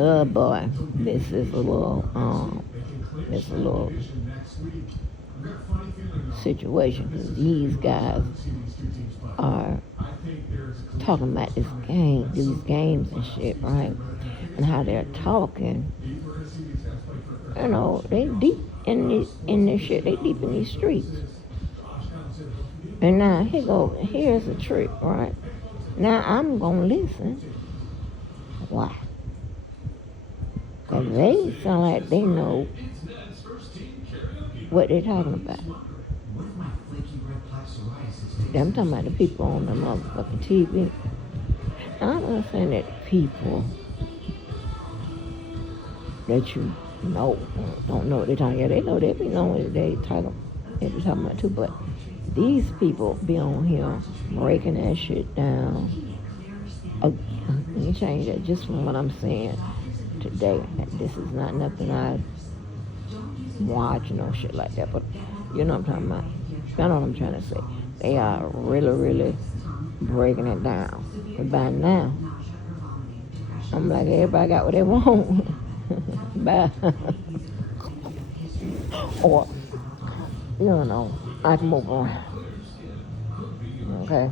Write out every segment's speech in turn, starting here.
Oh boy, this is a little situation because these guys are talking about these games and shit, right? And how they're talking. They deep in this shit. They deep in these streets. And now here's the trick, right? Now I'm gonna listen. Why? Because they sound like they know what they're talking about. I'm talking about the people on the motherfucking TV. I'm not saying that the people that you know don't know what they're talking about. They know they be knowing what they be talking about too, but these people be on here breaking that shit down. Let me change that just from what I'm saying today. This is not nothing I watch, no shit like that, but you know what I'm talking about. You know what I'm trying to say. They are really, really breaking it down. But by now, I'm like, everybody got what they want. Bye. Or, I can move on. Okay?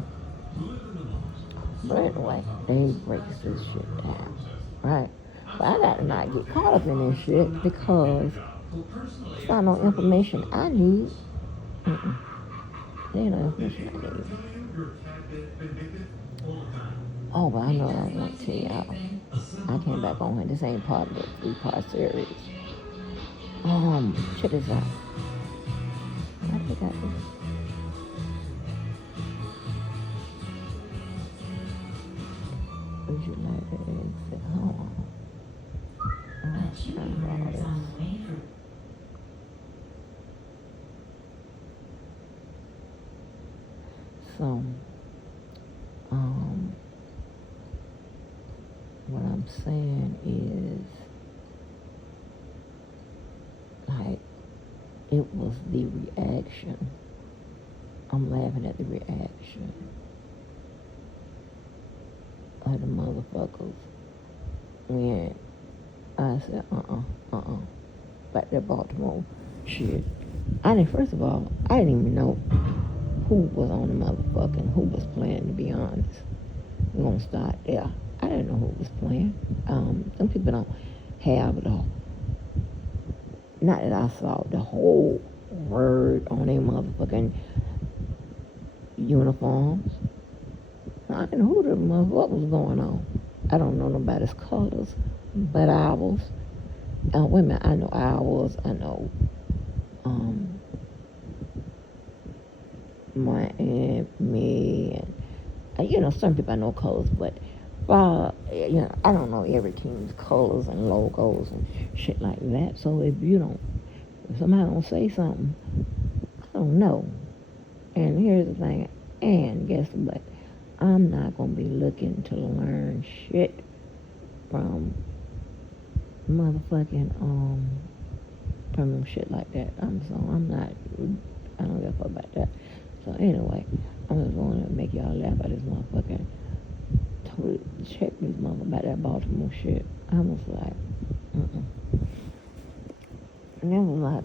But anyway, they break this shit down. Right? But I got to not get caught up in this shit because it's not no information I need. There ain't no information I need. Oh, but I know what I want to tell y'all. I came back on here. This ain't part of the 3-part series. Check this out. I think I did. Would you like to exit home? So, what I'm saying is, like, it was the reaction. I'm laughing at the reaction of the motherfuckers when I said, back that Baltimore shit. First of all, I didn't even know who was on the motherfucking, who was playing, to be honest. We're gonna start there. I didn't know who was playing. Some people don't have it all. Not that I saw the whole word on their motherfucking uniforms. I didn't know what was going on. I don't know nobody's colors but ours. Wait a minute, I know ours. I know my aunt, me, and some people I know colors, but I don't know every team's colors and logos and shit like that. So if somebody don't say something, I don't know. And here's the thing, and guess what? I'm not gonna be looking to learn shit from motherfucking from shit like that. I don't give a fuck about that. So anyway, I'm just going to make y'all laugh at this motherfucking check this mother about that Baltimore shit. I was like, And it was like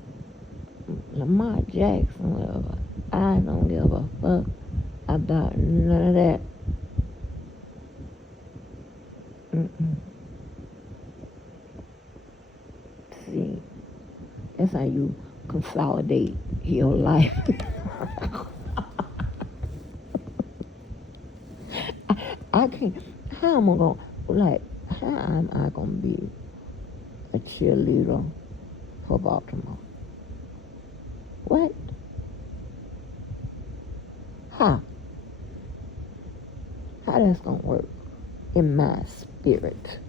Lamar Jackson, whatever. I don't give a fuck about none of that. See, that's how you consolidate your life. I can't. How am I gonna be a cheerleader for Baltimore? What? How that's gonna work in my spirit?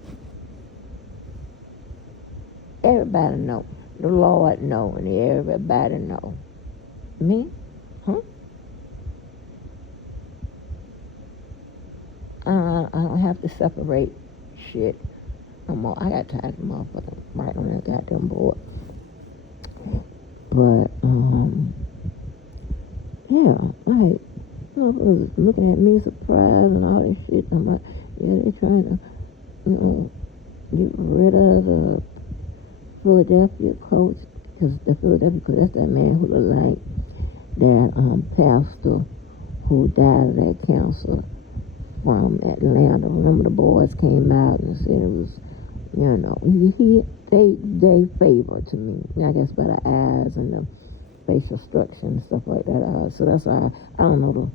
Everybody know. The Lord know, and everybody know. Me? Huh? I don't have to separate shit no more. I got tired of motherfucking right on that goddamn board. But, yeah, like, motherfuckers looking at me surprised and all this shit. I'm like, yeah, they trying to, get rid of the Philadelphia coach, because the Philadelphia coach, that's that man who looked like that pastor who died of that cancer from Atlanta. Remember the boys came out and said it was, they favor to me. I guess by the eyes and the facial structure and stuff like that. So that's why I don't know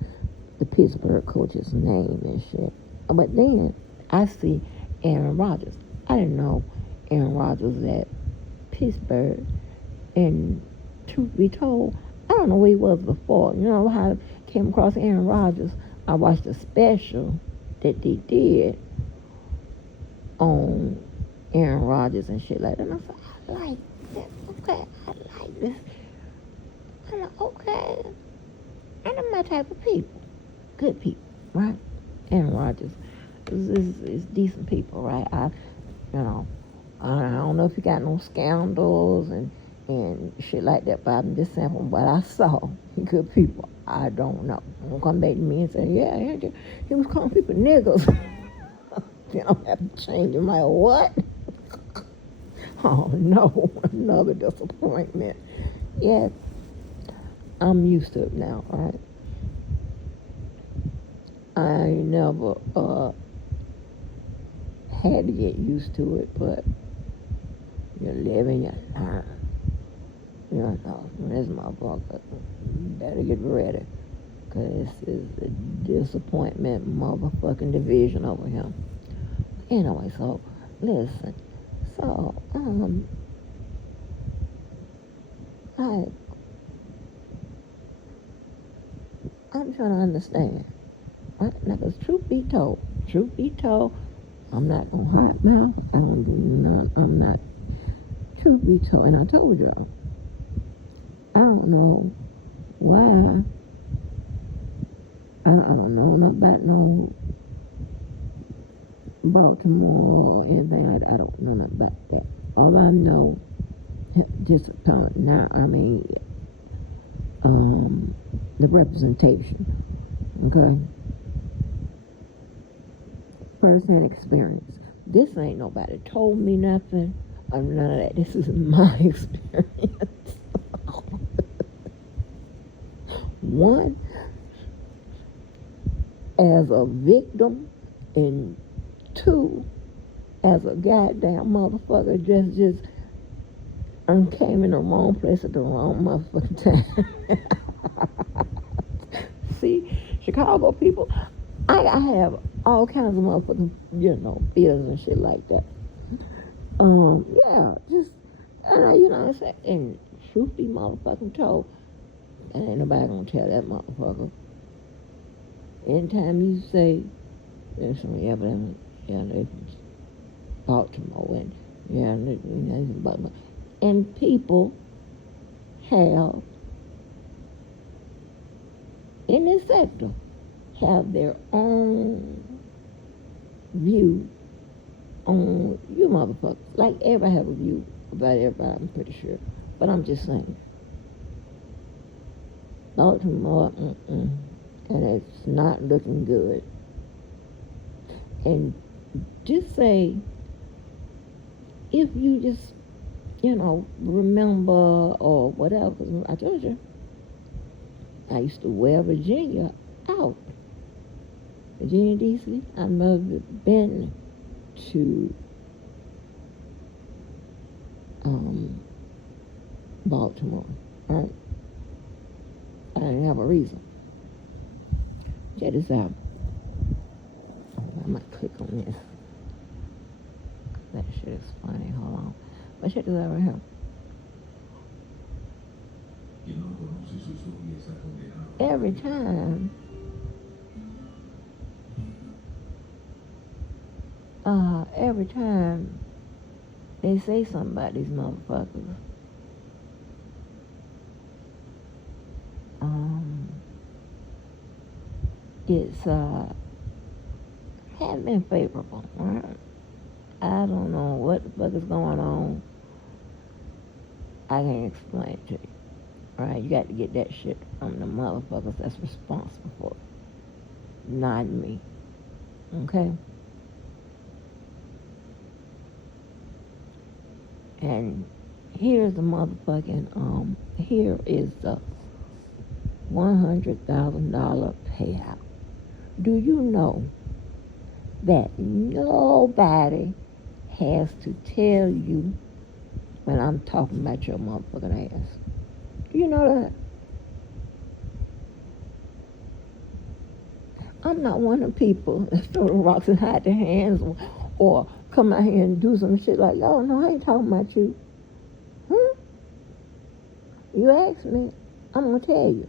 the Pittsburgh coach's name and shit. But then I see Aaron Rodgers. I didn't know Aaron Rodgers was at Pittsburgh. And truth be told, I don't know where he was before. You know how I came across Aaron Rodgers? I watched a special that they did on Aaron Rodgers and shit like that. And I said, I like this. Okay, I like this. I'm like, okay. And I'm my type of people. Good people, right? Aaron Rodgers is decent people, right? I don't know if he got no scandals and shit like that, but I'm just saying from what I saw, good people. I don't know. I'm gonna come back to me and say, yeah, he was calling people niggas. Then I'll have to change him. Like, what? Oh no, another disappointment. Yeah, I'm used to it now, right? I never had to get used to it, but you live and you learn. This motherfucker, you better get ready, because this is a disappointment motherfucking division over him. Anyway, so, listen. So, like, I'm trying to understand. Right? Now, because truth be told, I'm not going to hide mouth. I don't do none. I'm not. Truth be told, and I told y'all, I don't know why. I don't know nothing about no Baltimore or anything like that. I don't know nothing about that. All I know, just now, the representation, okay? First-hand experience. This ain't nobody told me nothing or none of that. This is my experience. One, as a victim, and two, as a goddamn motherfucker just came in the wrong place at the wrong motherfucking time. See, Chicago people, I have all kinds of motherfucking, feelings and shit like that. Just, what I'm saying? And truth be motherfucking told, and ain't nobody gonna tell that motherfucker. Anytime you say, there's some evidence, it's Baltimore, and Baltimore. And people have, in this sector, have their own view on you motherfuckers. Like, everybody have a view about everybody, I'm pretty sure. But I'm just saying. Baltimore, and it's not looking good. And just say, if you just, remember or whatever, 'cause I told you, I used to wear Virginia out. Virginia, D.C., I've never been to Baltimore, right? I didn't have a reason. Check this out. I might click on this. That shit is funny. Hold on. But check this out right here. Every time they say something about these motherfuckers, it's hasn't been favorable, right? I don't know what the fuck is going on. I can't explain it to you, right? You got to get that shit from the motherfuckers that's responsible for it, not me, okay? And here's the motherfucking, here is the $100,000 payout. Do you know that nobody has to tell you when I'm talking about your motherfucking ass? Do you know that? I'm not one of the people that throw the rocks and hide their hands or come out here and do some shit like, oh, no, I ain't talking about you. You ask me, I'm going to tell you.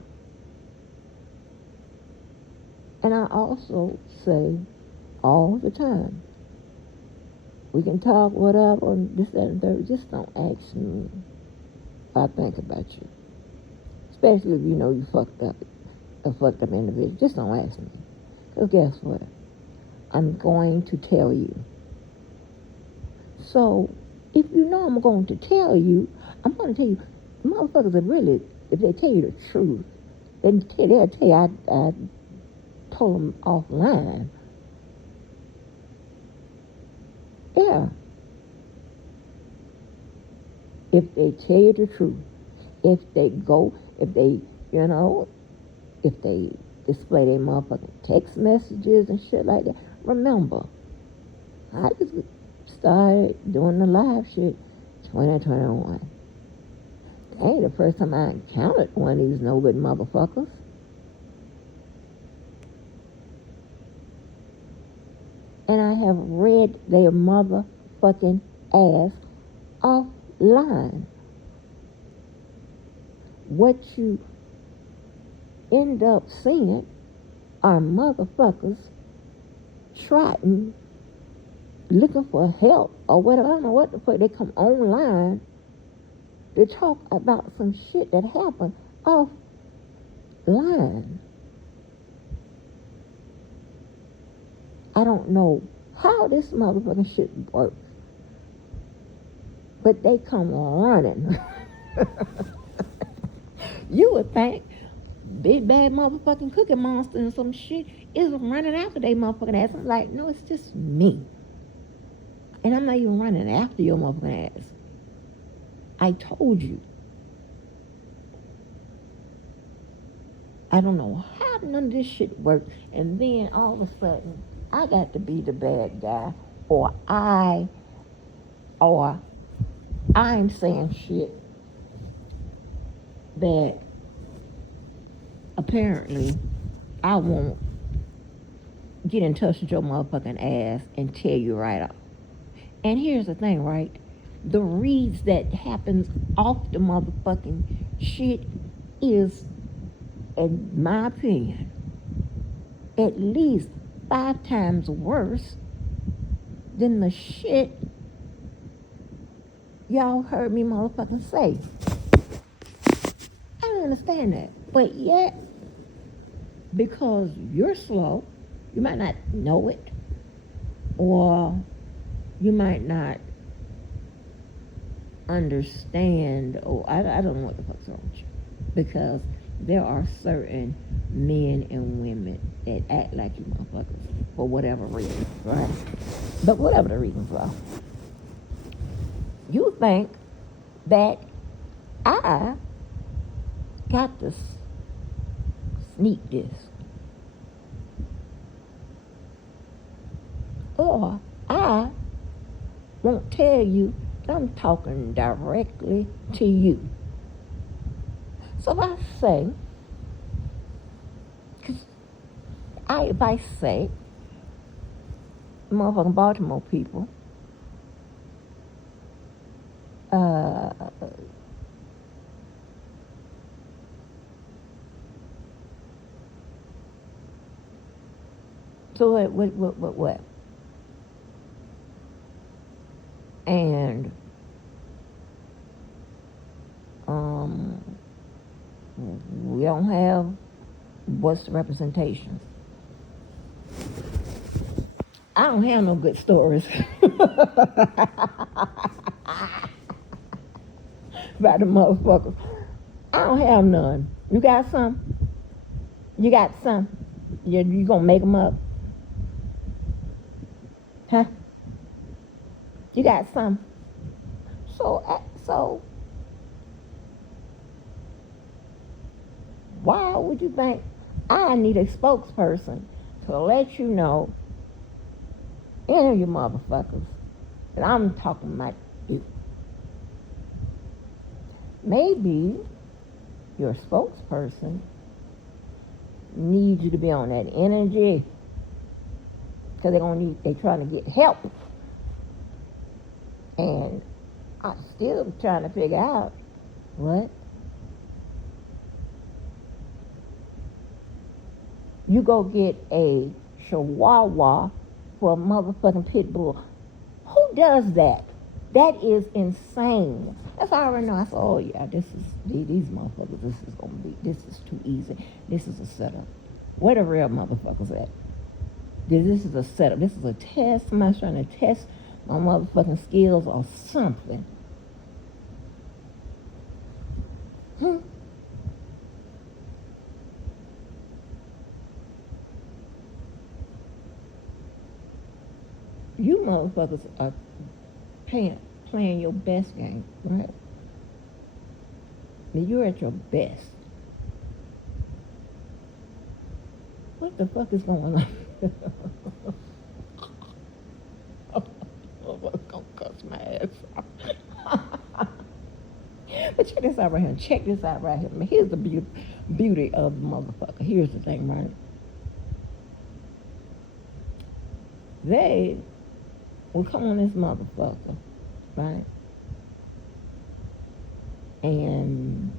And I also say all the time, we can talk whatever, this, that, and third. Just don't ask me what I think about you. Especially if you know you fucked up, a fucked up individual. Just don't ask me. Because guess what? I'm going to tell you. So, if you know I'm going to tell you, I'm going to tell you, motherfuckers are really, if they tell you the truth, they'll tell you I told them offline. Yeah. If they tell you the truth, if they display their motherfucking text messages and shit like that. Remember, I just started doing the live shit 2021. That ain't the first time I encountered one of these no good motherfuckers. And I have read their motherfucking ass offline. What you end up seeing are motherfuckers trotting, looking for help or whatever. I don't know what the fuck. They come online to talk about some shit that happened offline. I don't know how this motherfucking shit works, but they come running. You would think big bad motherfucking Cookie Monster and some shit is running after they motherfucking ass. I'm like, no, it's just me. And I'm not even running after your motherfucking ass. I told you. I don't know how none of this shit works. And then all of a sudden, I got to be the bad guy, or I'm saying shit that apparently I won't get in touch with your motherfucking ass and tell you right off. And here's the thing, right? The reads that happens off the motherfucking shit is, in my opinion, at least 5 times worse than the shit y'all heard me motherfucking say. I don't understand that. But yet, because you're slow, you might not know it, or you might not understand, or I don't know what the fuck's wrong with you. Because there are certain men and women that act like you motherfuckers for whatever reason, right? But whatever the reasons are, you think that I got to sneak this, or I won't tell you that I'm talking directly to you. So if I say, if I say, motherfucking Baltimore people, so what? And we don't have what's the representation. I don't have no good stories about the motherfuckers. I don't have none. You got some? You got some? You gonna make them up? Huh? You got some? So why would you think I need a spokesperson to let you know, any of you motherfuckers, that I'm talking about you? Maybe your spokesperson needs you to be on that energy because they're trying to get help. And I'm still trying to figure out what you go get a chihuahua for a motherfucking pit bull. Who does that? That is insane. That's how I already know. I said, oh yeah, these motherfuckers, this is too easy. This is a setup. Where the real motherfuckers at? This is a setup. This is a test. Somebody's trying to test my motherfucking skills or something. You motherfuckers are playing your best game, right? You're at your best. What the fuck is going on? I'm gonna cuss my ass off. But check this out right here. Check this out right here. I mean, here's the beauty of the motherfucker. Here's the thing, right? They will come on this motherfucker, right? And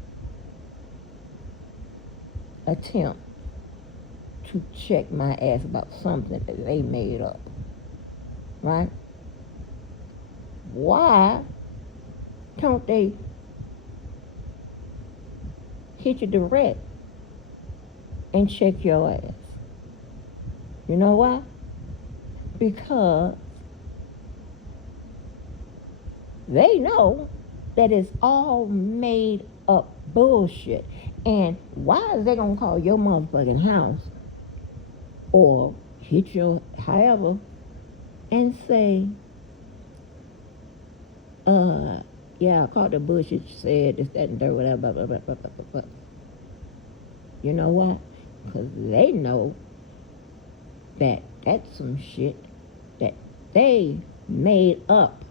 attempt to check my ass about something that they made up, right? Why don't they hit you direct and check your ass? You know why? Because they know that it's all made up bullshit. And why is they gonna call your motherfucking house or hit your however and say, yeah, I caught the bullshit, you said this, that, and that, whatever, blah, blah, blah, blah, blah, blah, blah. You know why? Because they know that that's some shit that they made up.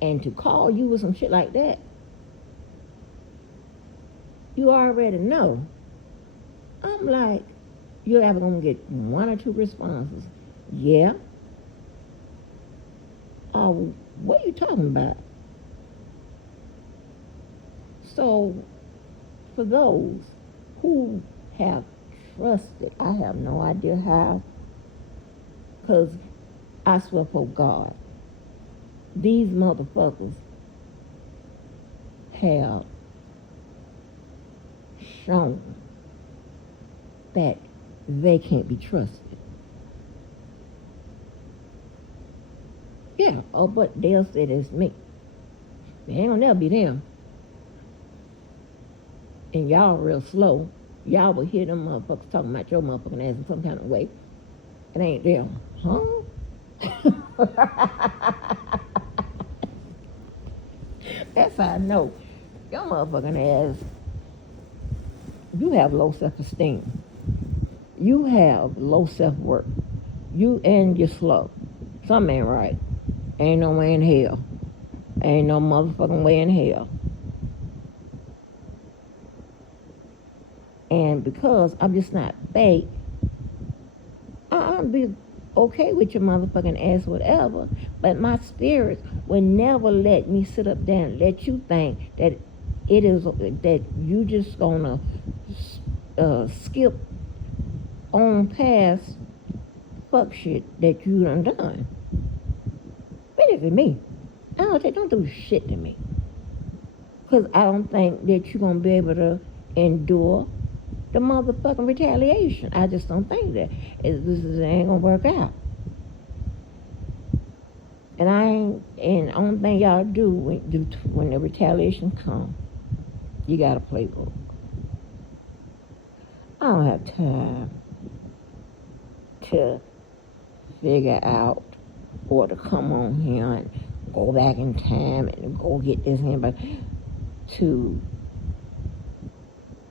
And to call you with some shit like that, you already know. I'm like, you're ever going to get one or two responses. Yeah. What are you talking about? So, for those who have trusted, I have no idea how, because I swear for God, these motherfuckers have shown that they can't be trusted. Yeah, oh, but they'll say it's me. It ain't gonna never be them. And y'all real slow. Y'all will hear them motherfuckers talking about your motherfucking ass in some kind of way. It ain't them. Huh? That's how I know. Your motherfucking ass, you have low self-esteem. You have low self-worth. And you're slow. Something ain't right. Ain't no way in hell. Ain't no motherfucking way in hell. And because I'm just not fake, I'll be okay with your motherfucking ass, whatever. But my spirit will never let me sit up there and let you think that it is that you just gonna skip on past fuck shit that you done. Basically me. Don't do shit to me. Because I don't think that you're gonna be able to endure the motherfucking retaliation. I just don't think that. It ain't gonna work out. And the only thing y'all do when the retaliation comes, you gotta play ball. I don't have time to figure out or to come on here and go back in time and go get this and but to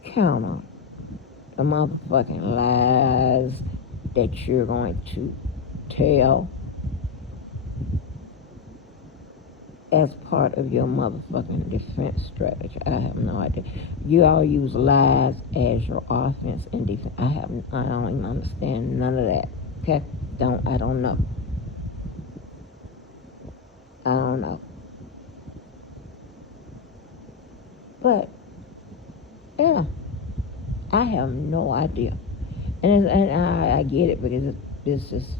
counter the motherfucking lies that you're going to tell as part of your motherfucking defense strategy. I have no idea. You all use lies as your offense and defense. I don't even understand none of that. Okay? I don't know. I don't know. But yeah, I have no idea. And I get it because it's just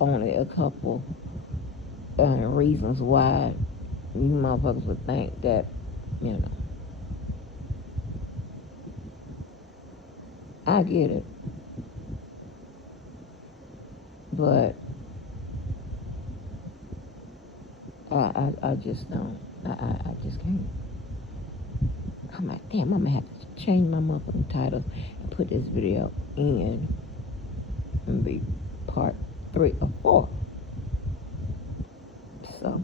only a couple reasons why you motherfuckers would think that, you know. I get it. But I just don't. I just can't. I'm like, damn, I'm going to have to change my motherfucking title and put this video in and be part 3 or 4. So,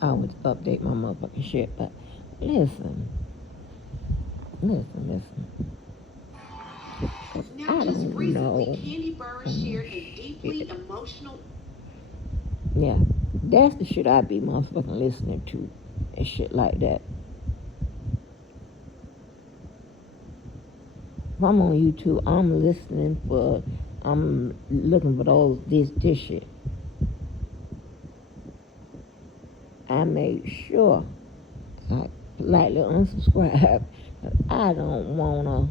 I would update my motherfucking shit. But listen. I don't know. Candy Burr shared a deeply emotional. Yeah, that's the shit I be motherfucking listening to and shit like that. If I'm on YouTube, I'm looking for this shit. I made sure I politely unsubscribe. I don't wanna,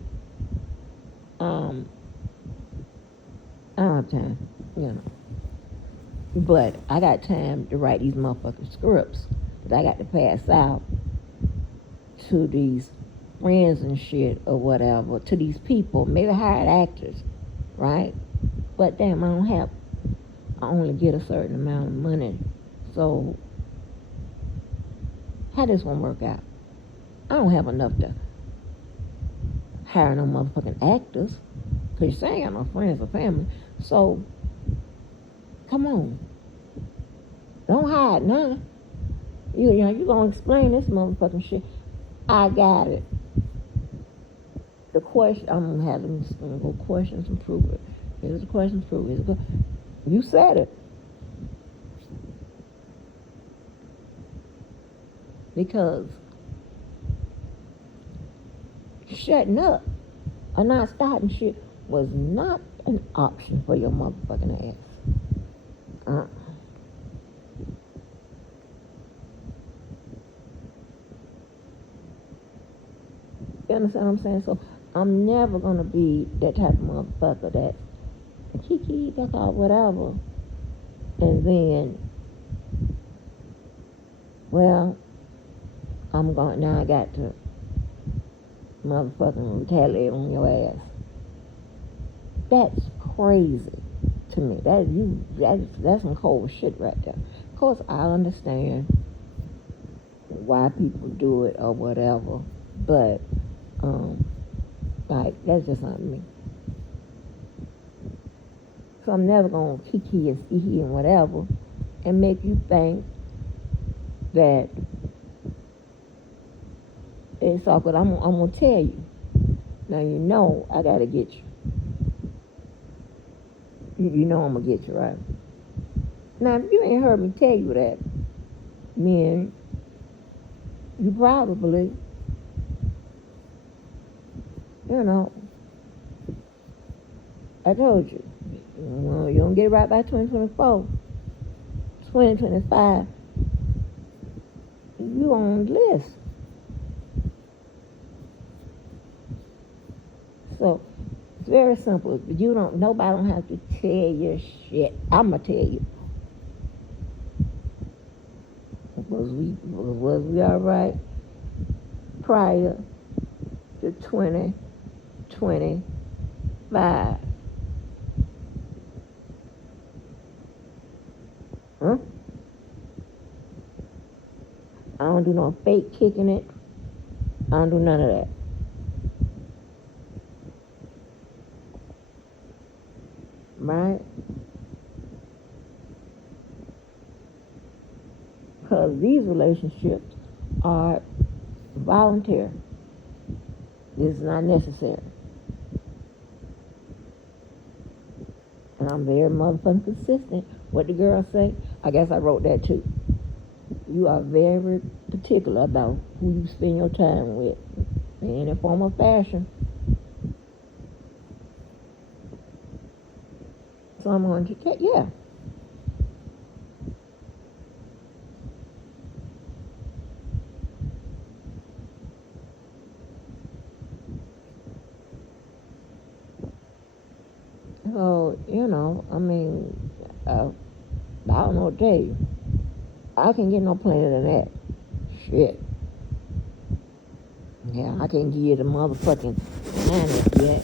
I don't have time, you know. But I got time to write these motherfucking scripts that I got to pass out to these friends and shit or whatever, to these people, maybe hired actors, right? But damn, I only get a certain amount of money. So how this one work out? I don't have enough to hire no motherfucking actors, because you ain't got no friends or family. So come on. Don't hide none. You gonna explain this motherfucking shit. I got it. The question, I'm gonna go questions and prove it. Here's the questions, prove it. You said it. Because shutting up or not starting shit was not an option for your motherfucking ass. You understand what I'm saying? So I'm never gonna be that type of motherfucker that kiki, that's all, whatever. And then, well, now I got to motherfucking retaliate on your ass. That's crazy to me. That's some cold shit right there. Of course, I understand why people do it or whatever, but like, that's just not me. So I'm never gonna kiki and sticky and whatever and make you think that it's all good. I'm gonna tell you. Now you know I gotta get you. You know I'm gonna get you, right? Now if you ain't heard me tell you that, then you probably, you know, I told you. Well, you don't get it right by 2024. 2025, you on the list. So it's very simple. Nobody don't have to tell you shit. I'ma tell you. Was we all right prior to 2025? Huh? I don't do no fake kicking it. I don't do none of that. Right? Because these relationships are voluntary. It's not necessary. And I'm very motherfucking consistent. What the girl say? I guess I wrote that too. You are very particular about who you spend your time with in any form of fashion. So I'm going to, yeah. So, I mean, I don't know what to tell you. I can't get no plainer than that. Shit. Yeah, I can't give you the motherfucking planet yet.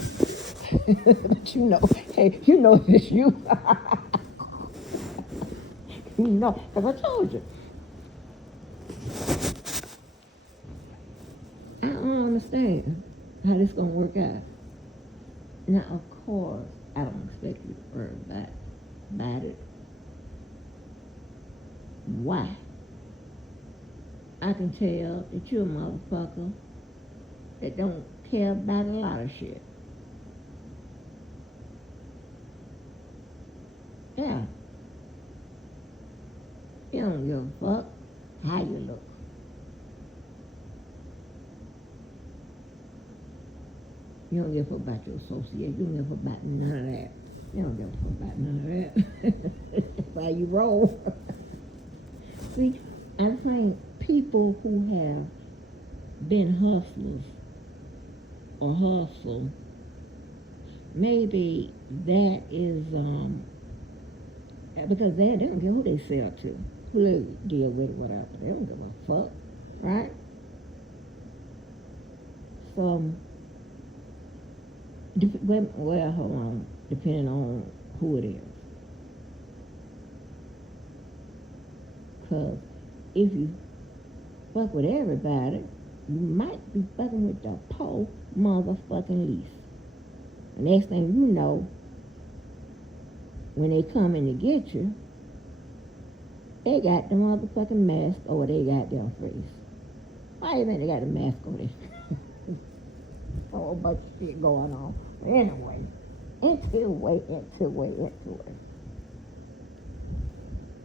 But hey, it's you. Because I told you. I don't understand how this going to work out. Now, of course, I don't expect you to worry about it. Why? I can tell that you're a motherfucker that don't care about a lot of shit. Yeah. You don't give a fuck how you look. You don't give a fuck about your associate. You don't give a fuck about none of that. You don't give a fuck about none of that. That's why you roll. See, I think people who have been hustlers or hustle, maybe that is because they don't care who they sell to, who they deal with, whatever. They don't give a fuck, right? So, well, hold on, depending on who it is. Because if you fuck with everybody, you might be fucking with the po motherfucking least. The next thing you know, when they come in to get you, they got the motherfucking mask over their goddamn face. Why you think they got the mask over there? A whole bunch of shit going on. But anyway, anyway.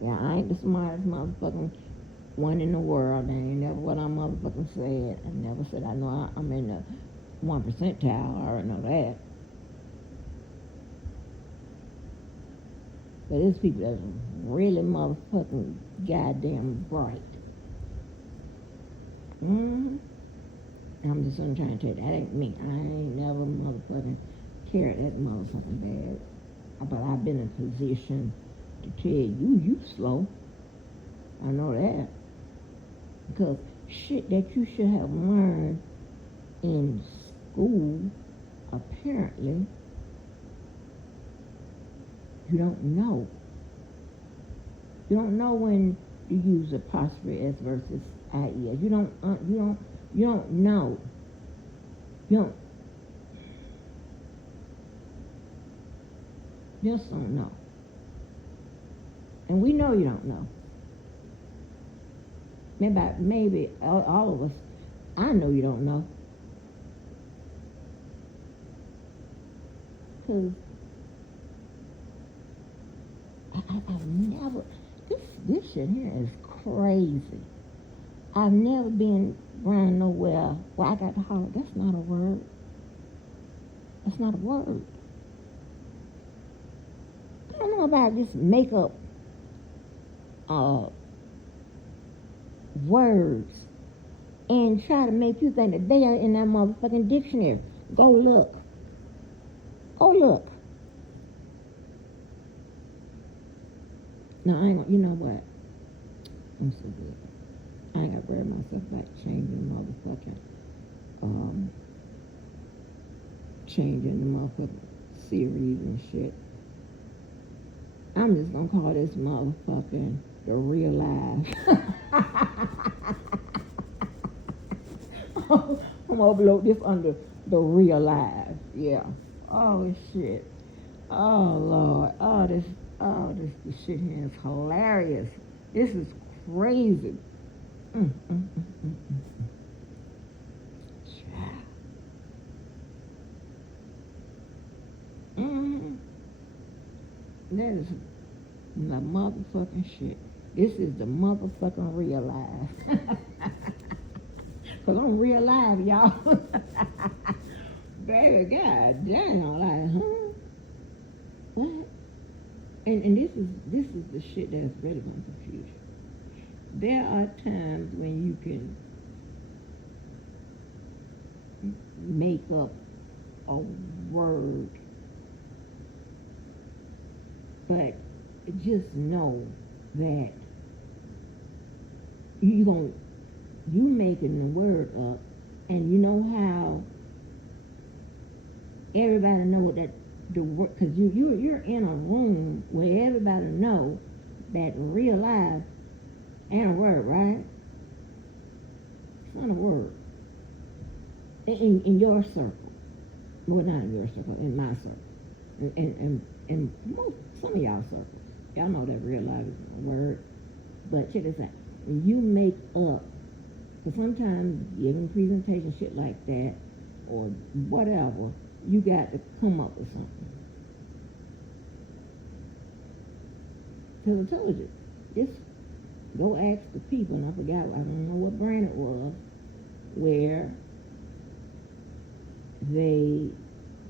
Yeah, I ain't the smartest motherfucking one in the world. That ain't never what I motherfucking said. I never said I know I'm in the 1 percentile. I already know that. But there's people that's really motherfucking goddamn bright. I'm just trying to tell you, that ain't me. I ain't never motherfucking cared that motherfucking bad. But I've been in a position to tell you slow. I know that. Because shit that you should have learned in school, apparently, you don't know. You don't know when you use apostrophe S versus IES. You don't know. You just don't know. And we know you don't know. Maybe all of us, I know you don't know. Because I've never, this shit here is crazy. I've never been around nowhere where I got to holler, that's not a word. That's not a word. I don't know about just make up words and try to make you think that they are in that motherfucking dictionary. Go look. No, I ain't gonna, you know what? I'm so good. I ain't gotta worry myself about changing the motherfucking series and shit. I'm just gonna call this motherfucking The Real Life. I'm gonna upload this under The Real Life. Yeah. Oh shit. Oh Lord. This shit here is hilarious. This is crazy. Mm, mm, mm, mm, mm. Child. Mm, that is the motherfucking shit. This is the motherfucking real life. Cause I'm real live, y'all. Baby, god damn, like, huh? What? And this is the shit that's really gonna confuse you. There are times when you can make up a word, but just know that you making the word up, and you know how everybody know that the word, because you're in a room where everybody know that real life ain't a word, right? It's not a word. In your circle. Well, not in your circle, in my circle. In most, some of y'all circles. Y'all know that real life is a word. But check this out. When you make up, because sometimes giving presentation shit like that, or whatever, you got to come up with something. Because I told you, just go ask the people, and I forgot, I don't know what brand it was, where they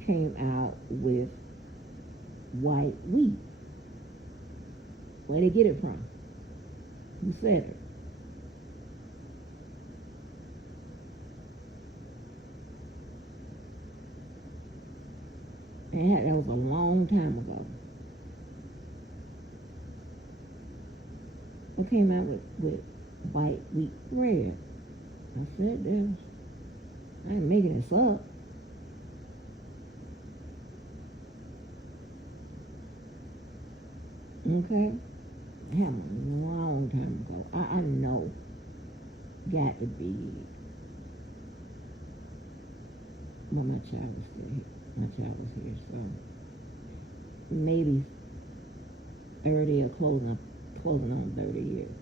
came out with white wheat. Where they get it from? Who said it? And that was a long time ago. They came out with white wheat bread. I said this. I ain't making this up. Okay? It happened a long time ago. I know. Got to be. Well, my child was still here. My child was here, so maybe 30 or closing on 30 years.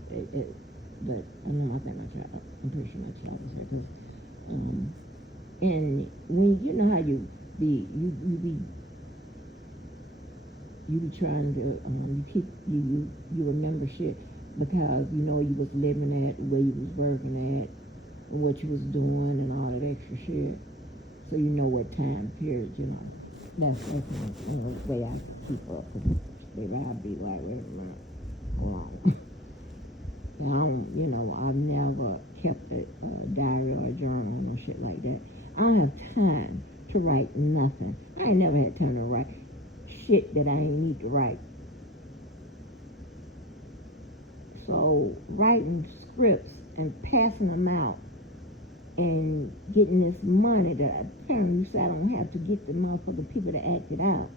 But I know, I think I'm pretty sure my child was here. Cause, and when you know how you be trying to you remember shit because you know you was living at, where you was working at, and what you was doing, and all that extra shit. So you know what time period, you know. That's the way I keep up. Cause maybe I'd be like, wait a minute, hold on. I've never kept a diary or a journal or no shit like that. I don't have time to write nothing. I ain't never had time to write shit that I ain't need to write. So writing scripts and passing them out and getting this money that apparently you say I don't have to get the motherfucking people to act it out.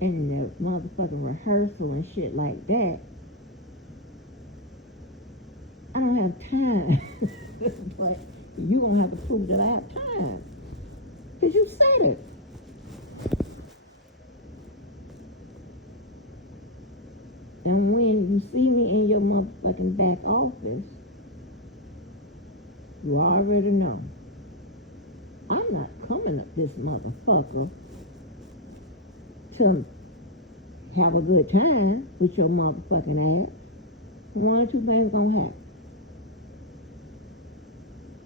And the motherfucking rehearsal and shit like that. I don't have time. But you gonna have to prove that I have time. Because you said it. And when you see me in your motherfucking back office, you already know. I'm not coming up this motherfucker to have a good time with your motherfucking ass. One or two things gonna happen.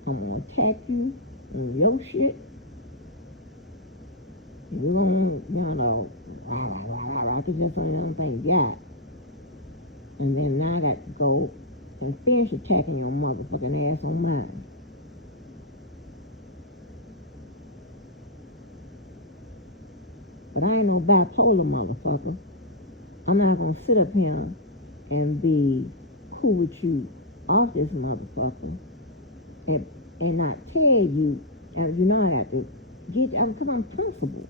I'm gonna attack you and your shit. You're gonna, rah, cause just one of them things got. And then now I got to go and finish attacking your motherfucking ass on mine. But I ain't no bipolar motherfucker. I'm not gonna sit up here and be cool with you off this motherfucker and not tell you, and you know I have to get, because I'm principled.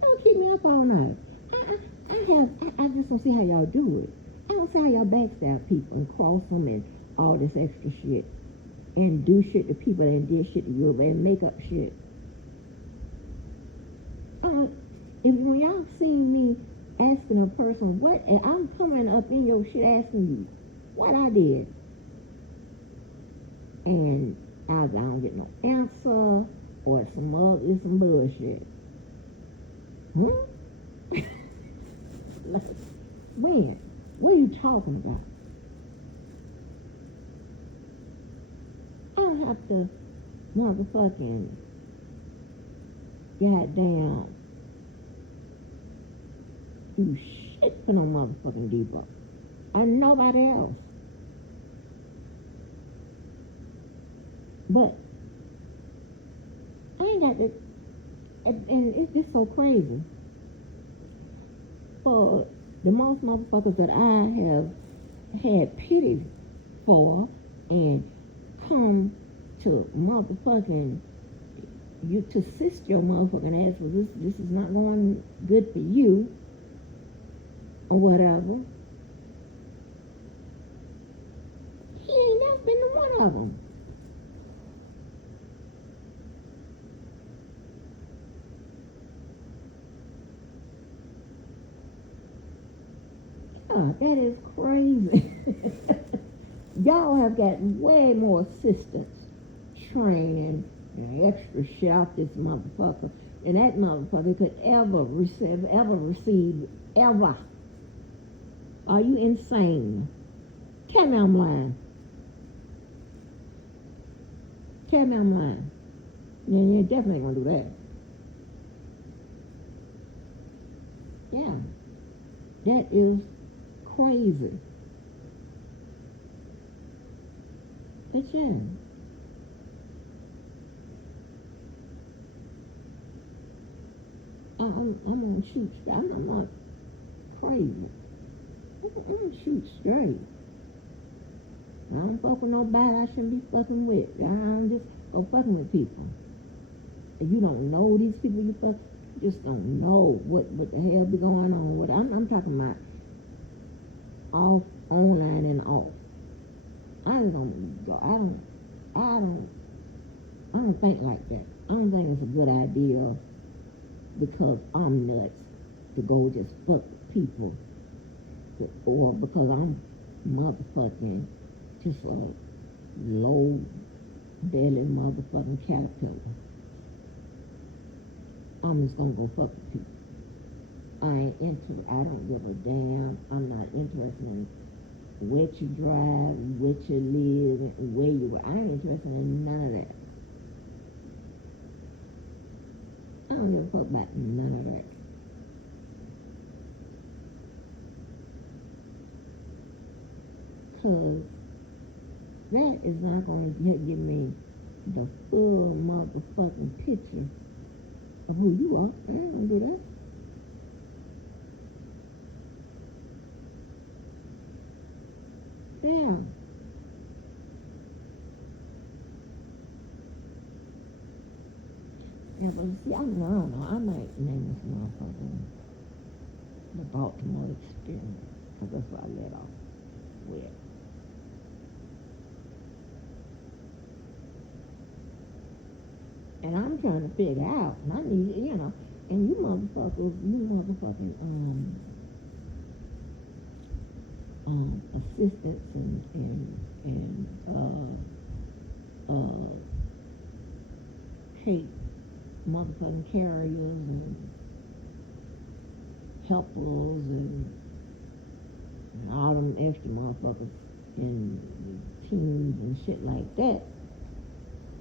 Don't keep me up all night. I just don't see how y'all do it. I don't see how y'all backstab people and cross them and all this extra shit and do shit to people and did shit to you and make up shit. If when y'all seen me asking a person what, and I'm coming up in your shit asking you what I did. And I don't get no answer, or some bullshit. Huh? Like, when? What are you talking about? I don't have to motherfucking goddamn do shit for no motherfucking debug. And nobody else. But I ain't got to, and it's just so crazy. For the most motherfuckers that I have had pity for and come to motherfucking you to assist your motherfucking ass with this is not going good for you or whatever. He ain't never been to one of them. God, that is crazy. Y'all have gotten way more assistance, training, and extra shit off this motherfucker than that motherfucker could ever receive. Are you insane? Tell me I'm lying. Tell me I'm lying. You're definitely gonna do that. Yeah. That is crazy. But yeah. I'm gonna shoot straight. I'm not crazy. I'm gonna shoot straight. I don't fuck with nobody I shouldn't be fucking with. I don't just go fucking with people. If you don't know these people you fuck, you just don't know what the hell be going on with. I'm talking about off, online and off. I ain't gonna go. I don't think like that. I don't think it's a good idea because I'm nuts to go just fuck with people, or because I'm motherfucking just a low belly motherfucking caterpillar. I'm just gonna go fuck with people. I don't give a damn. I'm not interested in what you drive, what you live, and where you are. I ain't interested in none of that. I don't give a fuck about none of that. Cause that is not going to give me the full motherfucking picture of who you are. I ain't gonna do that. Yeah. Yeah, but see, I don't know. I might name this motherfucker the Baltimore Experiment, because that's what I let off with. And I'm trying to figure out, and I need, and you motherfuckers, assistants and Kate motherfucking carriers and helpers and all them extra motherfuckers in teams and shit like that.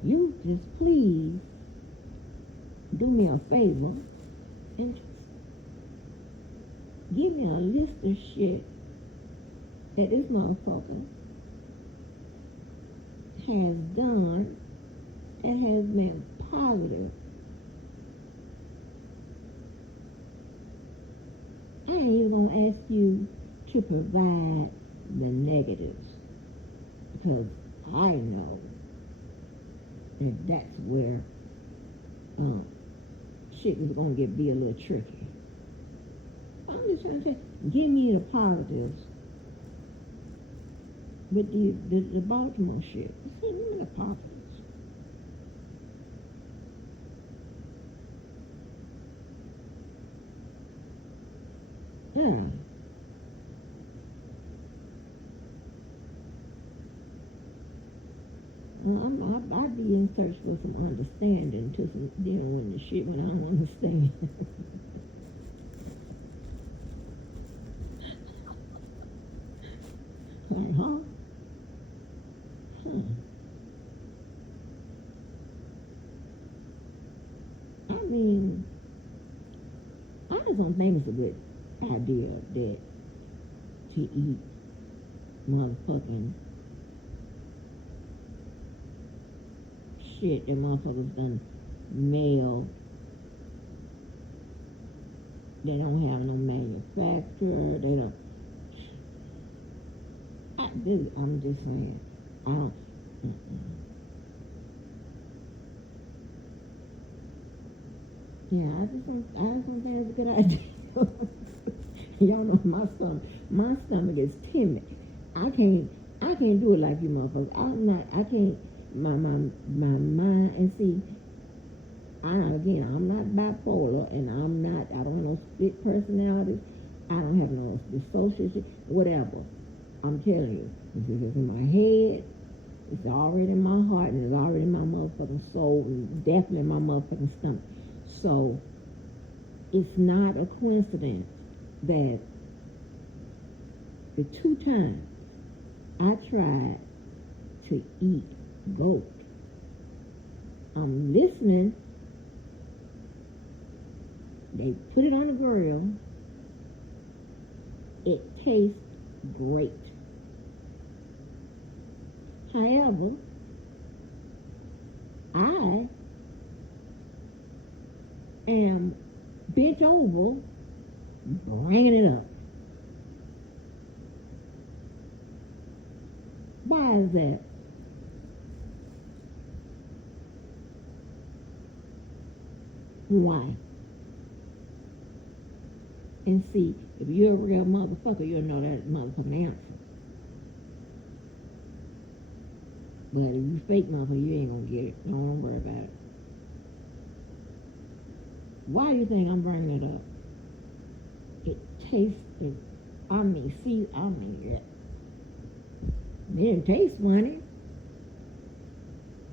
You just please do me a favor and just give me a list of shit that this motherfucker has done that has been positive. I ain't even gonna ask you to provide the negatives, because I know that that's where shit is gonna be a little tricky. I'm just trying to say, give me the positives. With the Baltimore shit, give me the positives. Yeah. I'd be in search for some understanding to some dealing with the shit when I don't understand. Like, huh? Huh. I mean, I just don't think it's a good idea that to eat motherfucking shit that motherfuckers done mail. They don't have no manufacturer. They don't. I'm just saying. I don't. Yeah, I just don't think it's a good idea. Y'all know my stomach is timid. I can't do it like you motherfuckers. I can't, my mind, and see, I'm not bipolar, and I don't have no split personality. I don't have no dissociation, whatever. I'm telling you, if it's in my head, it's already in my heart, and it's already in my motherfucking soul, and definitely in my motherfucking stomach. So, it's not a coincidence that the 2 times I tried to eat goat, I'm listening, they put it on the grill, it tastes great. However, I am bent over bringing it up. Why is that? Why? And see, if you're a real motherfucker, you'll know that motherfucking answer. But if you fake motherfucker, you ain't gonna get it. No, don't worry about it. Why do you think I'm bringing it up? It tasted, it didn't taste funny.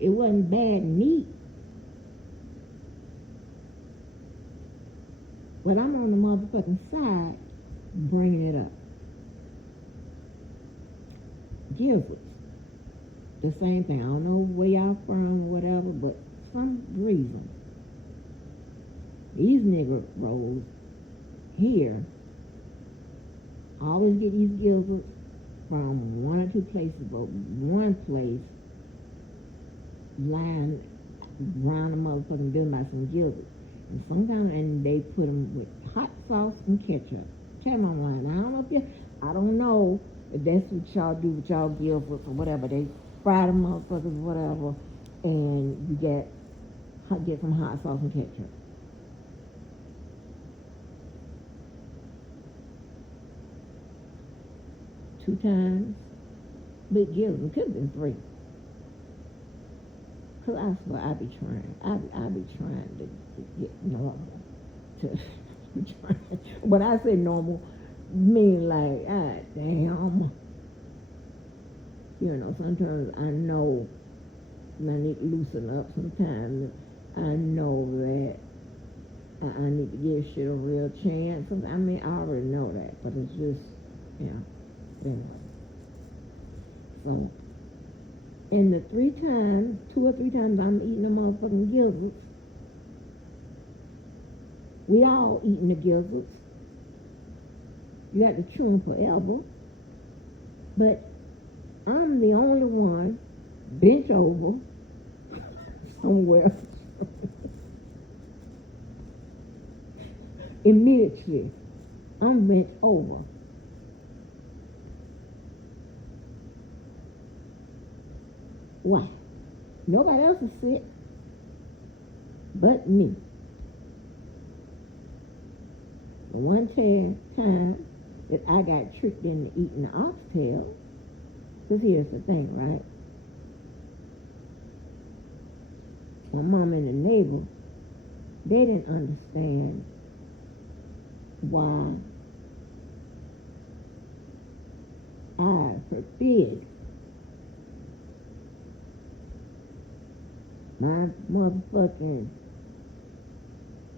It wasn't bad meat. But I'm on the motherfucking side bringing it up. Gizzards. The same thing. I don't know where y'all from or whatever, but some reason these nigger rolls here always get these gizzards from 1 or 2 places, but one place lying around the motherfucking building by some gizzards. And sometimes they put them with hot sauce and ketchup. Tell me I'm lying. I don't know if that's what y'all do with y'all gizzards or whatever. They fry them motherfuckers, whatever, and you get some hot sauce and ketchup. Two times, but gizzards could have been 3. Cause I swear I be trying. I be trying to get normal. When I say normal, mean like, damn. You know, sometimes I know I need to loosen up. Sometimes I know that I need to give shit a real chance. I already know that, but it's just, anyway. So, in the 2 or 3 times I'm eating the motherfucking gizzards, we all eating the gizzards. You got to chew them forever. But I'm the only one bent over somewhere. Immediately, I'm bent over. Why? Nobody else is sick but me. The one time that I got tricked into eating the oxtail, because here's the thing, right? My mom and the neighbor, they didn't understand why I forbid my motherfucking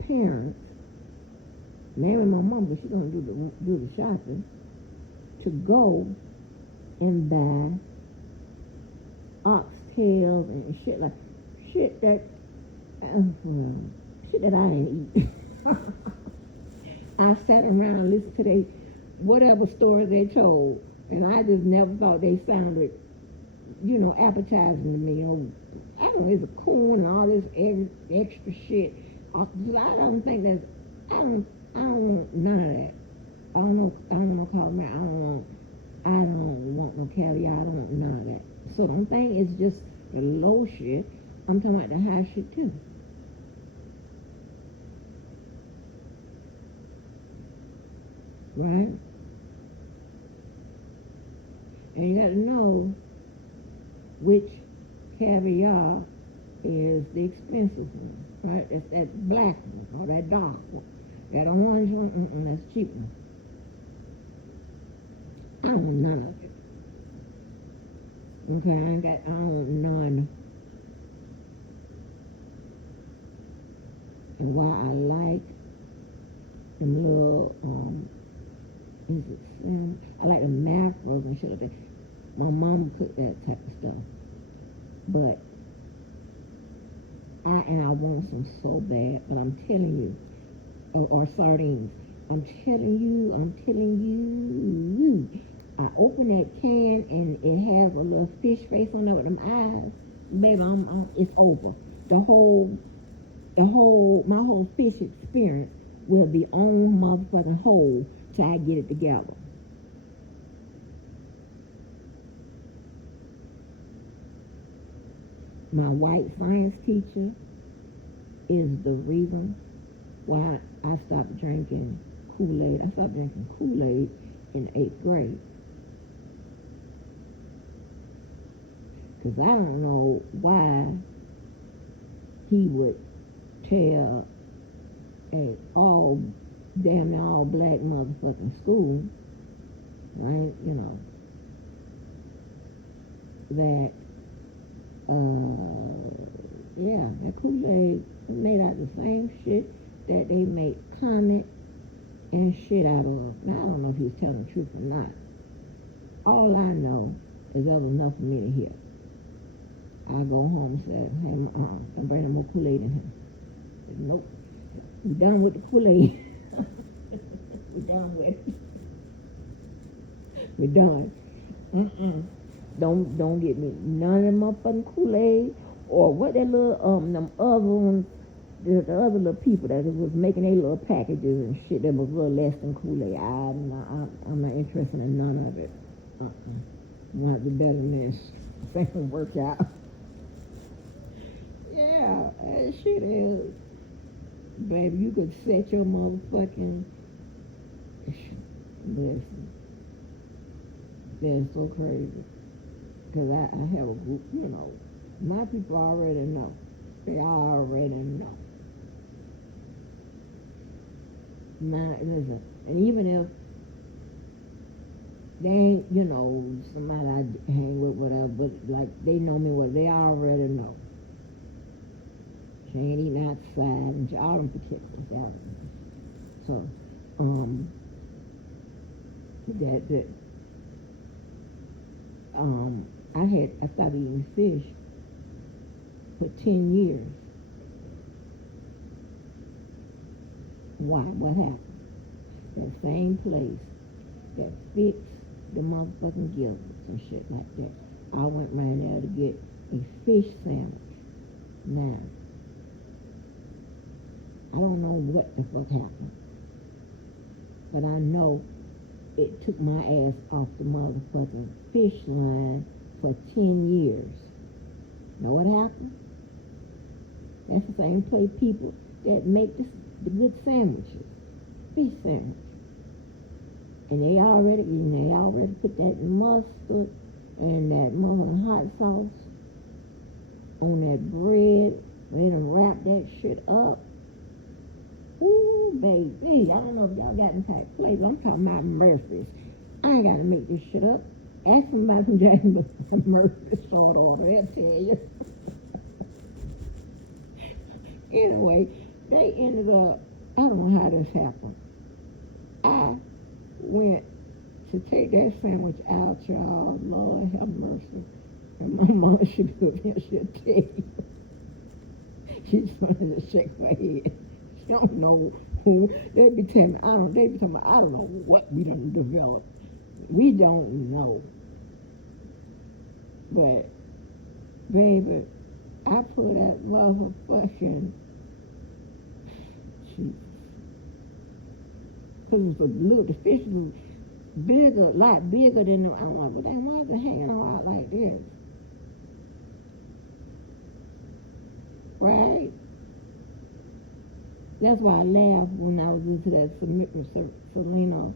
parents, marry my mom, but she's gonna do the shopping, to go and buy oxtails and shit that shit that I ain't eat. I sat around and listened to they whatever stories they told, and I just never thought they sounded, appetizing to me. I don't know, it's a corn and all this extra shit. I don't think that's. I don't want none of that. I don't want calamari. I don't want no caviar. I don't want none of that. So don't think it's just the low shit. I'm talking about the high shit too. Right? And you got to know which caviar is the expensive one, right? It's that black one or that dark one. That orange one, that's cheap one. I don't want none of it. Okay, I don't want none. And why I like them little, is it salmon? I like the macros and shit like that. My mom cooked that type of stuff. But I want some so bad, but I'm telling you, or sardines. I'm telling you, I open that can and it has a little fish face on it with them eyes. Baby, it's over. My whole fish experience will be on motherfucking hold till I get it together. My white science teacher is the reason why I stopped drinking Kool-Aid. I stopped drinking Kool-Aid in 8th grade. Because I don't know why he would tell at damn near all black motherfucking school, right, that, that Kool-Aid made out of the same shit that they make Comet and shit out of. Now, I don't know if he was telling the truth or not. All I know is there was enough for me to hear. I go home and said, hey, don't bring no more Kool-Aid in here. I said, nope. We done with the Kool-Aid. We done with it. We done. Don't get me none of them motherfucking Kool-Aid or what that little them other ones, the other little people that was making their little packages and shit that was a little less than Kool-Aid. I'm not interested in none of it. Not the better than this. Thing will work out. Yeah, that shit is. Baby, you could set your motherfucking. Listen. That's so crazy. Because I have a group, my people already know. They already know. Now, listen, and even if they ain't, somebody I hang with, whatever, but like they know me, well, they already know. She ain't eating outside, and all them particulars out. So, I stopped eating fish for 10 years. Why? What happened? That same place that fixed the motherfucking gills and shit like that. I went right there to get a fish sandwich. Now, I don't know what the fuck happened, but I know it took my ass off the motherfucking fish line for 10 years. Know what happened? That's the same place people that make the good sandwiches, fish sandwich. And they already put that mustard and that motherfucking hot sauce on that bread. They done wrap that shit up. Ooh, baby. I don't know if y'all got them type plates. I'm talking about Murphy's. I ain't got to make this shit up. Ask them about some James Murphy short order, they'll tell you. Anyway, they ended up, I don't know how this happened. I went to take that sandwich out, y'all. Lord have mercy. And my mom, she be up here, she'll tell you. She just wanted to shake her head. She don't know who. They be telling me, they be talking about, I don't know what we done developed. We don't know. But, baby, I put that motherfucking, Jesus. Because the fish was bigger, a lot bigger than the, I'm like, well, dang, why is it hanging on out like this? Right? That's why I laughed when I was into that Selena,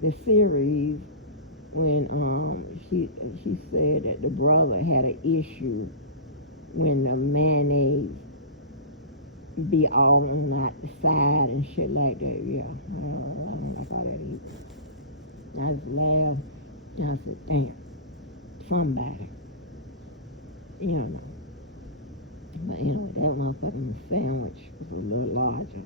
the series, when she said that the brother had an issue when the mayonnaise be all on the side and shit like that. Yeah, I don't like all that either. I just laughed and I said, damn, somebody, you know. But anyway, that motherfucking sandwich was a little larger.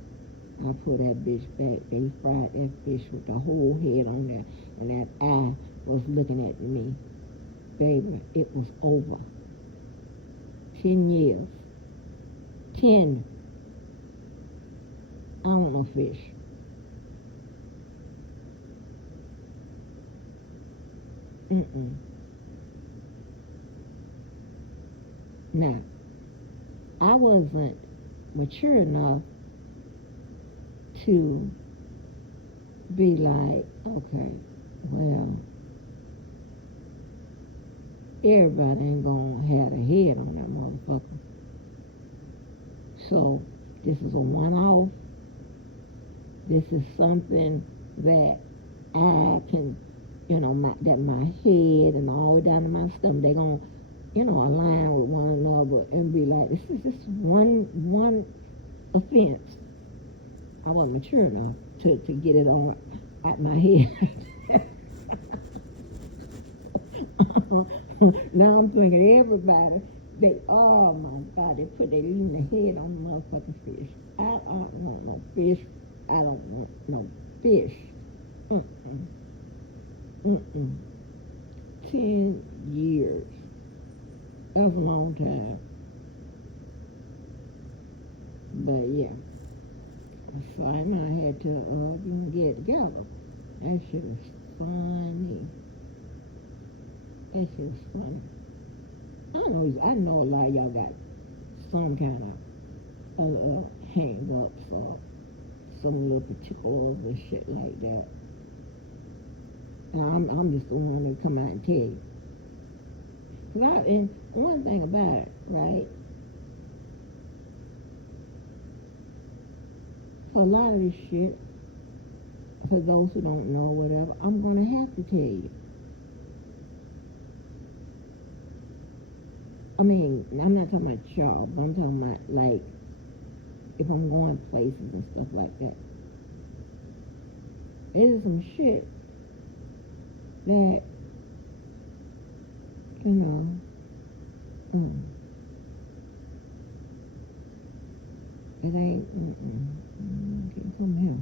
I put that bitch back. They fried that fish with the whole head on there, and that eye was looking at me. Baby, it was over. 10 years. 10. I don't know fish. Now, I wasn't mature enough to be like, okay, well, everybody ain't gonna have a head on that motherfucker. So, this is a one-off. This is something that I can, that my head and all the way down to my stomach, they're gonna, align with one another and be like, this is just one offense. I wasn't mature enough to get it on at my head. Now I'm thinking everybody, oh my God, they leaving the head on the motherfucking fish. I don't want no fish. I don't want no fish. 10 years. That's a long time. But yeah. So I know I had to get it together. That shit was funny. That shit was funny. I know a lot of y'all got some kind of hang-ups or some little particulars and shit like that. And I'm just the one that come out and tell you. And one thing about it, right? For a lot of this shit, for those who don't know, whatever, I'm gonna have to tell you. I mean, I'm not talking about y'all, but I'm talking about, like, if I'm going places and stuff like that. There's some shit that, it ain't, can't come here.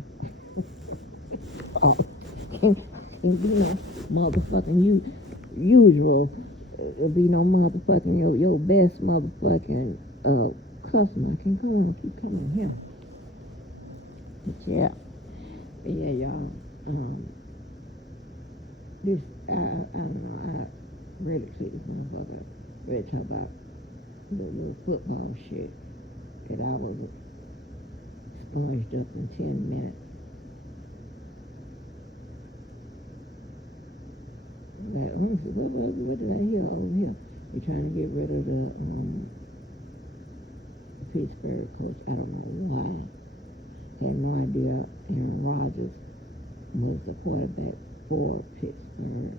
Oh, can't be no motherfucking usual. It'll be no motherfucking your best motherfucking customer. Can come on, keep coming here. But yeah, y'all. This I don't know. I really see this motherfucker. Ready to talk about the little football shit that I was sponged up in 10 minutes. Like, what did I hear over here? They're trying to get rid of the Pittsburgh coach. I don't know why. Had no idea Aaron Rodgers was the quarterback for Pittsburgh.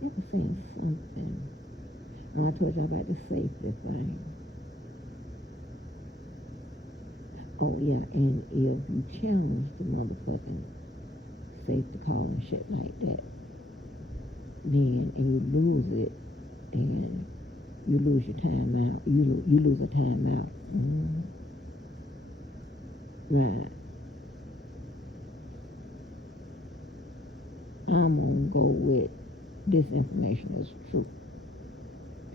They were saying something. I told you about the safety thing. Oh yeah, and if you challenge the motherfucking safety call and shit like that, then and you lose it, then you lose your time out. You lose a time out. Mm-hmm. Right. I'm gonna go with this information as true.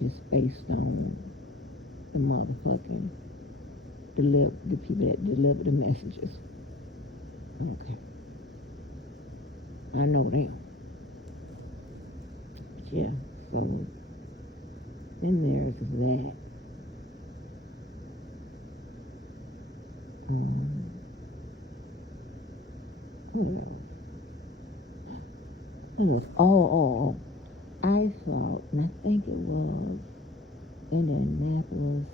It's based on the motherfucking the people that deliver the messages. Okay. I know them. But yeah, so then there's that. What else? Oh. I saw, and I think it was Indianapolis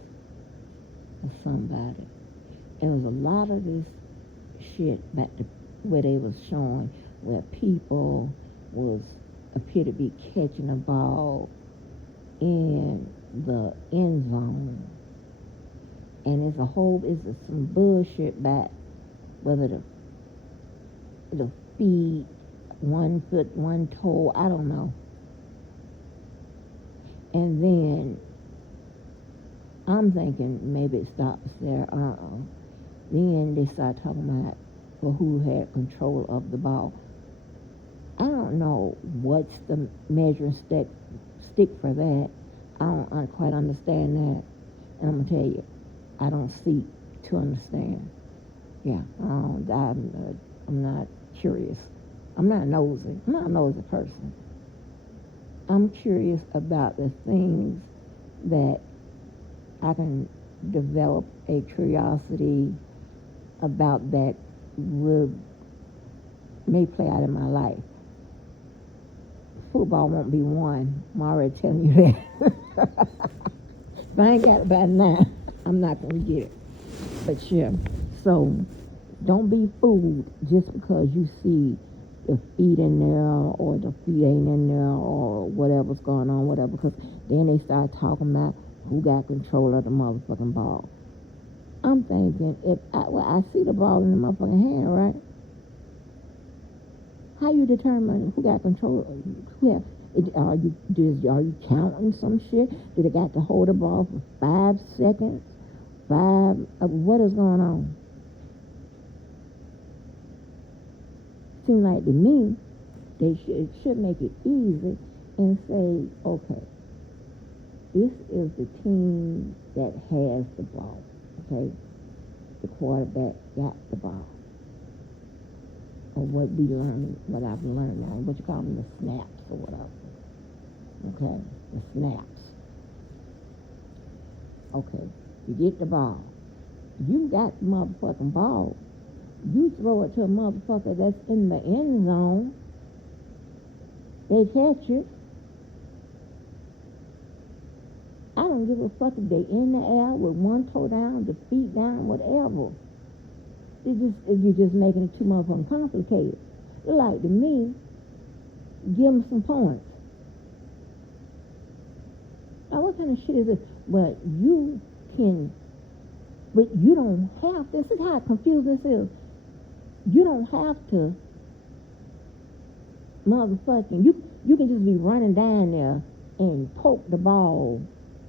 or somebody. It was a lot of this shit back to where they was showing where people was appear to be catching a ball in the end zone. And it's some bullshit back whether the feet, one foot, one toe, I don't know. And then I'm thinking maybe it stops there. Then they start talking about who had control of the ball. I don't know what's the measuring stick for that. I don't quite understand that. And I'm going to tell you, I don't seek to understand. Yeah, I'm not curious. I'm not nosy. I'm not a nosy person. I'm curious about the things that I can develop a curiosity about that may play out in my life. Football won't be one. I'm already telling you that. If I ain't got it by now, I'm not going to get it. But yeah, so don't be fooled just because you see the feet in there or the feet ain't in there or whatever's going on, whatever, because then they start talking about who got control of the motherfucking ball. I'm thinking, I see the ball in the motherfucking hand, right? How you determine who got control? Are you counting some shit? Do they got to hold the ball for 5 seconds? What is going on? Seems like to me, it should make it easy and say, okay, this is the team that has the ball, okay? The quarterback got the ball. Or what I've learned now, what you call them, the snaps or whatever. Okay, the snaps. Okay, you get the ball. You got the motherfucking ball. You throw it to a motherfucker that's in the end zone. They catch it. I don't give a fuck if they in the air with one toe down, the feet down, whatever. You're just making it too motherfucking complicated. Like to me, give them some points. Now what kind of shit is this? But you don't have to. This is how confused this is. You don't have to motherfucking, you can just be running down there and poke the ball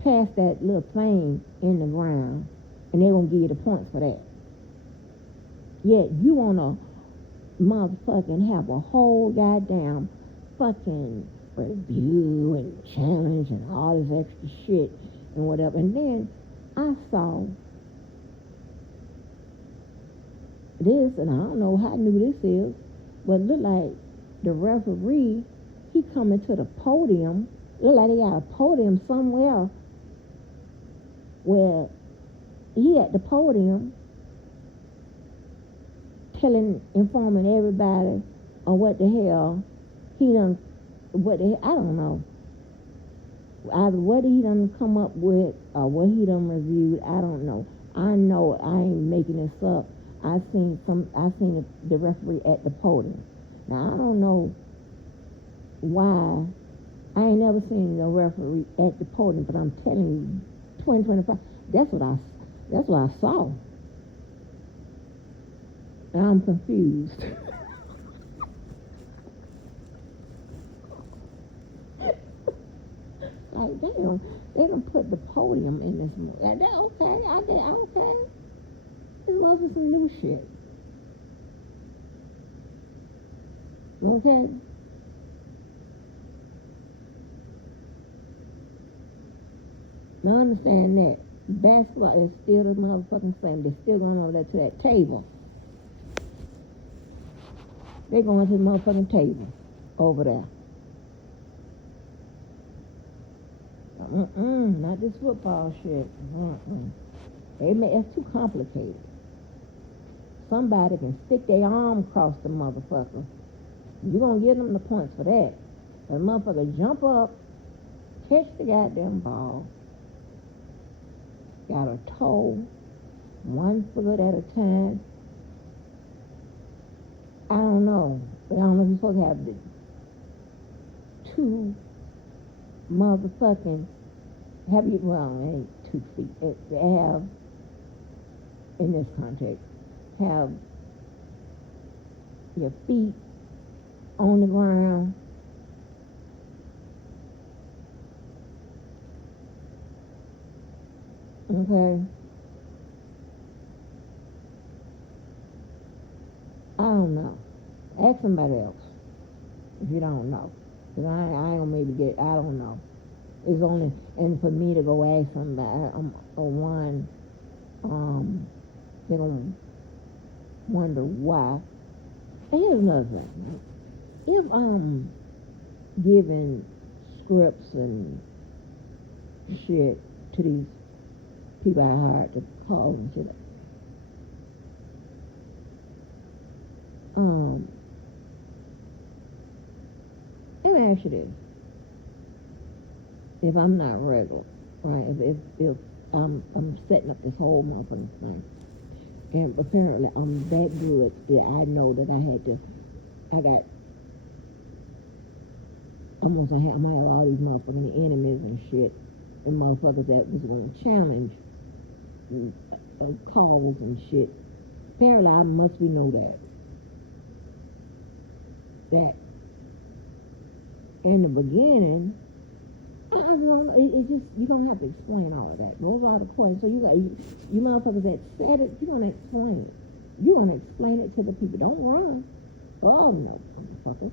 past that little thing in the ground and they're going to give you the points for that. Yet you want to motherfucking have a whole goddamn fucking review and challenge and all this extra shit and whatever. And then I saw this, and I don't know how new this is, but it looked like the referee, he coming to the podium. Look like they got a podium somewhere where he at the podium informing everybody on what the hell he done, I don't know. Either what he done come up with or what he done reviewed, I don't know. I know I ain't making this up. I seen the referee at the podium. Now I don't know why. I ain't never seen no referee at the podium, but I'm telling you, 2025. That's what I saw. I'm confused. Like, they don't put the podium in this movie. That okay, I don't care. This was some new shit. Okay? Now understand that. Basketball is still the motherfucking same. They're still going over there to that table. They're going to the motherfucking table over there. Not this football shit. That's too complicated. Somebody can stick their arm across the motherfucker. You're going to give them the points for that. The motherfucker jump up, catch the goddamn ball, got a toe, 1 foot at a time. I don't know. But I don't know if you're supposed to have the 2 motherfucking, ain't 2 feet. They have, in this context, have your feet on the ground. Okay? I don't know. Ask somebody else if you don't know. Because I don't maybe get, I don't know. It's only, and for me to go ask somebody, they're going to wonder why. And here's another thing. If I'm giving scripts and shit to these people I hired to call and shit, let me ask you this. If I'm not regular, right, if I'm setting up this whole motherfucking thing, and apparently I'm that good that I know that I'm gonna have all these motherfucking enemies and shit, and motherfuckers that was gonna challenge calls and shit. Apparently I must be know that in the beginning, I don't know, it just, you don't have to explain all of that. Those are the questions. So you motherfuckers that said it, you're going to explain it. You're going to explain it to the people. Don't run. Oh, no, motherfuckers.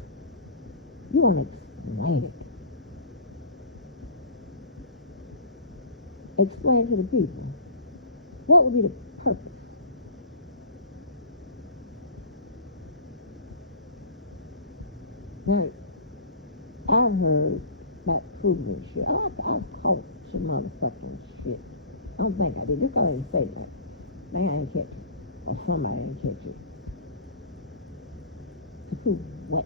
You're going to explain it. Explain it to the people. What would be the purpose? Now, I've heard about proving shit. I've caught some motherfucking shit. I don't think I did. Just go ahead and say that. I ain't catch it. Or somebody didn't catch it. To prove what?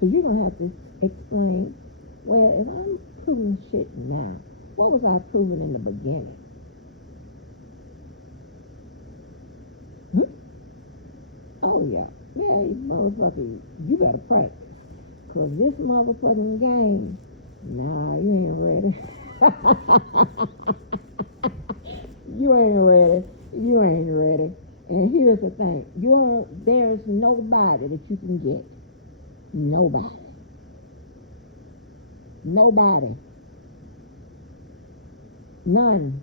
So you're going to have to explain, well, if I'm proving shit now, what was I proving in the beginning? Oh, yeah. Yeah, you motherfucker, you better practice. Because this motherfucking game, nah, you ain't ready. You ain't ready. You ain't ready. And here's the thing. There's nobody that you can get. Nobody. Nobody. None.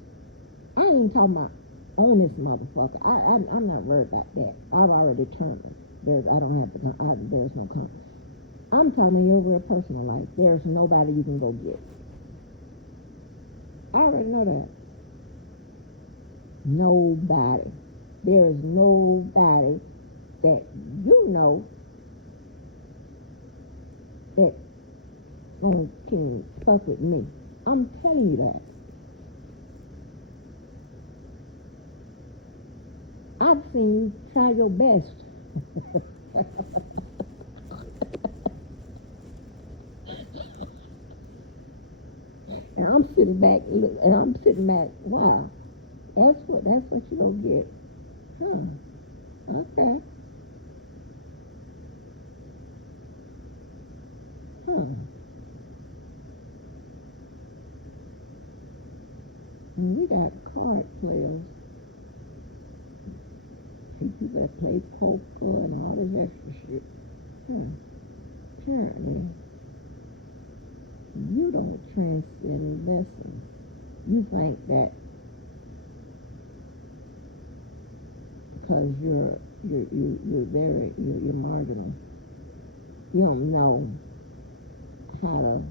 I ain't even talking about on this motherfucker. I'm not worried about that. I've already determined. There's no conflict. I'm talking in your real personal life. There's nobody you can go get. I already know that. Nobody. There is nobody that you know that can fuck with me. I'm telling you that. I've seen you try your best. And I'm sitting back, wow, that's what you gonna get. Okay. And we got card players People that play poker and all this extra shit. Apparently, you don't transcend lessons. You think that because you're marginal. You don't know how to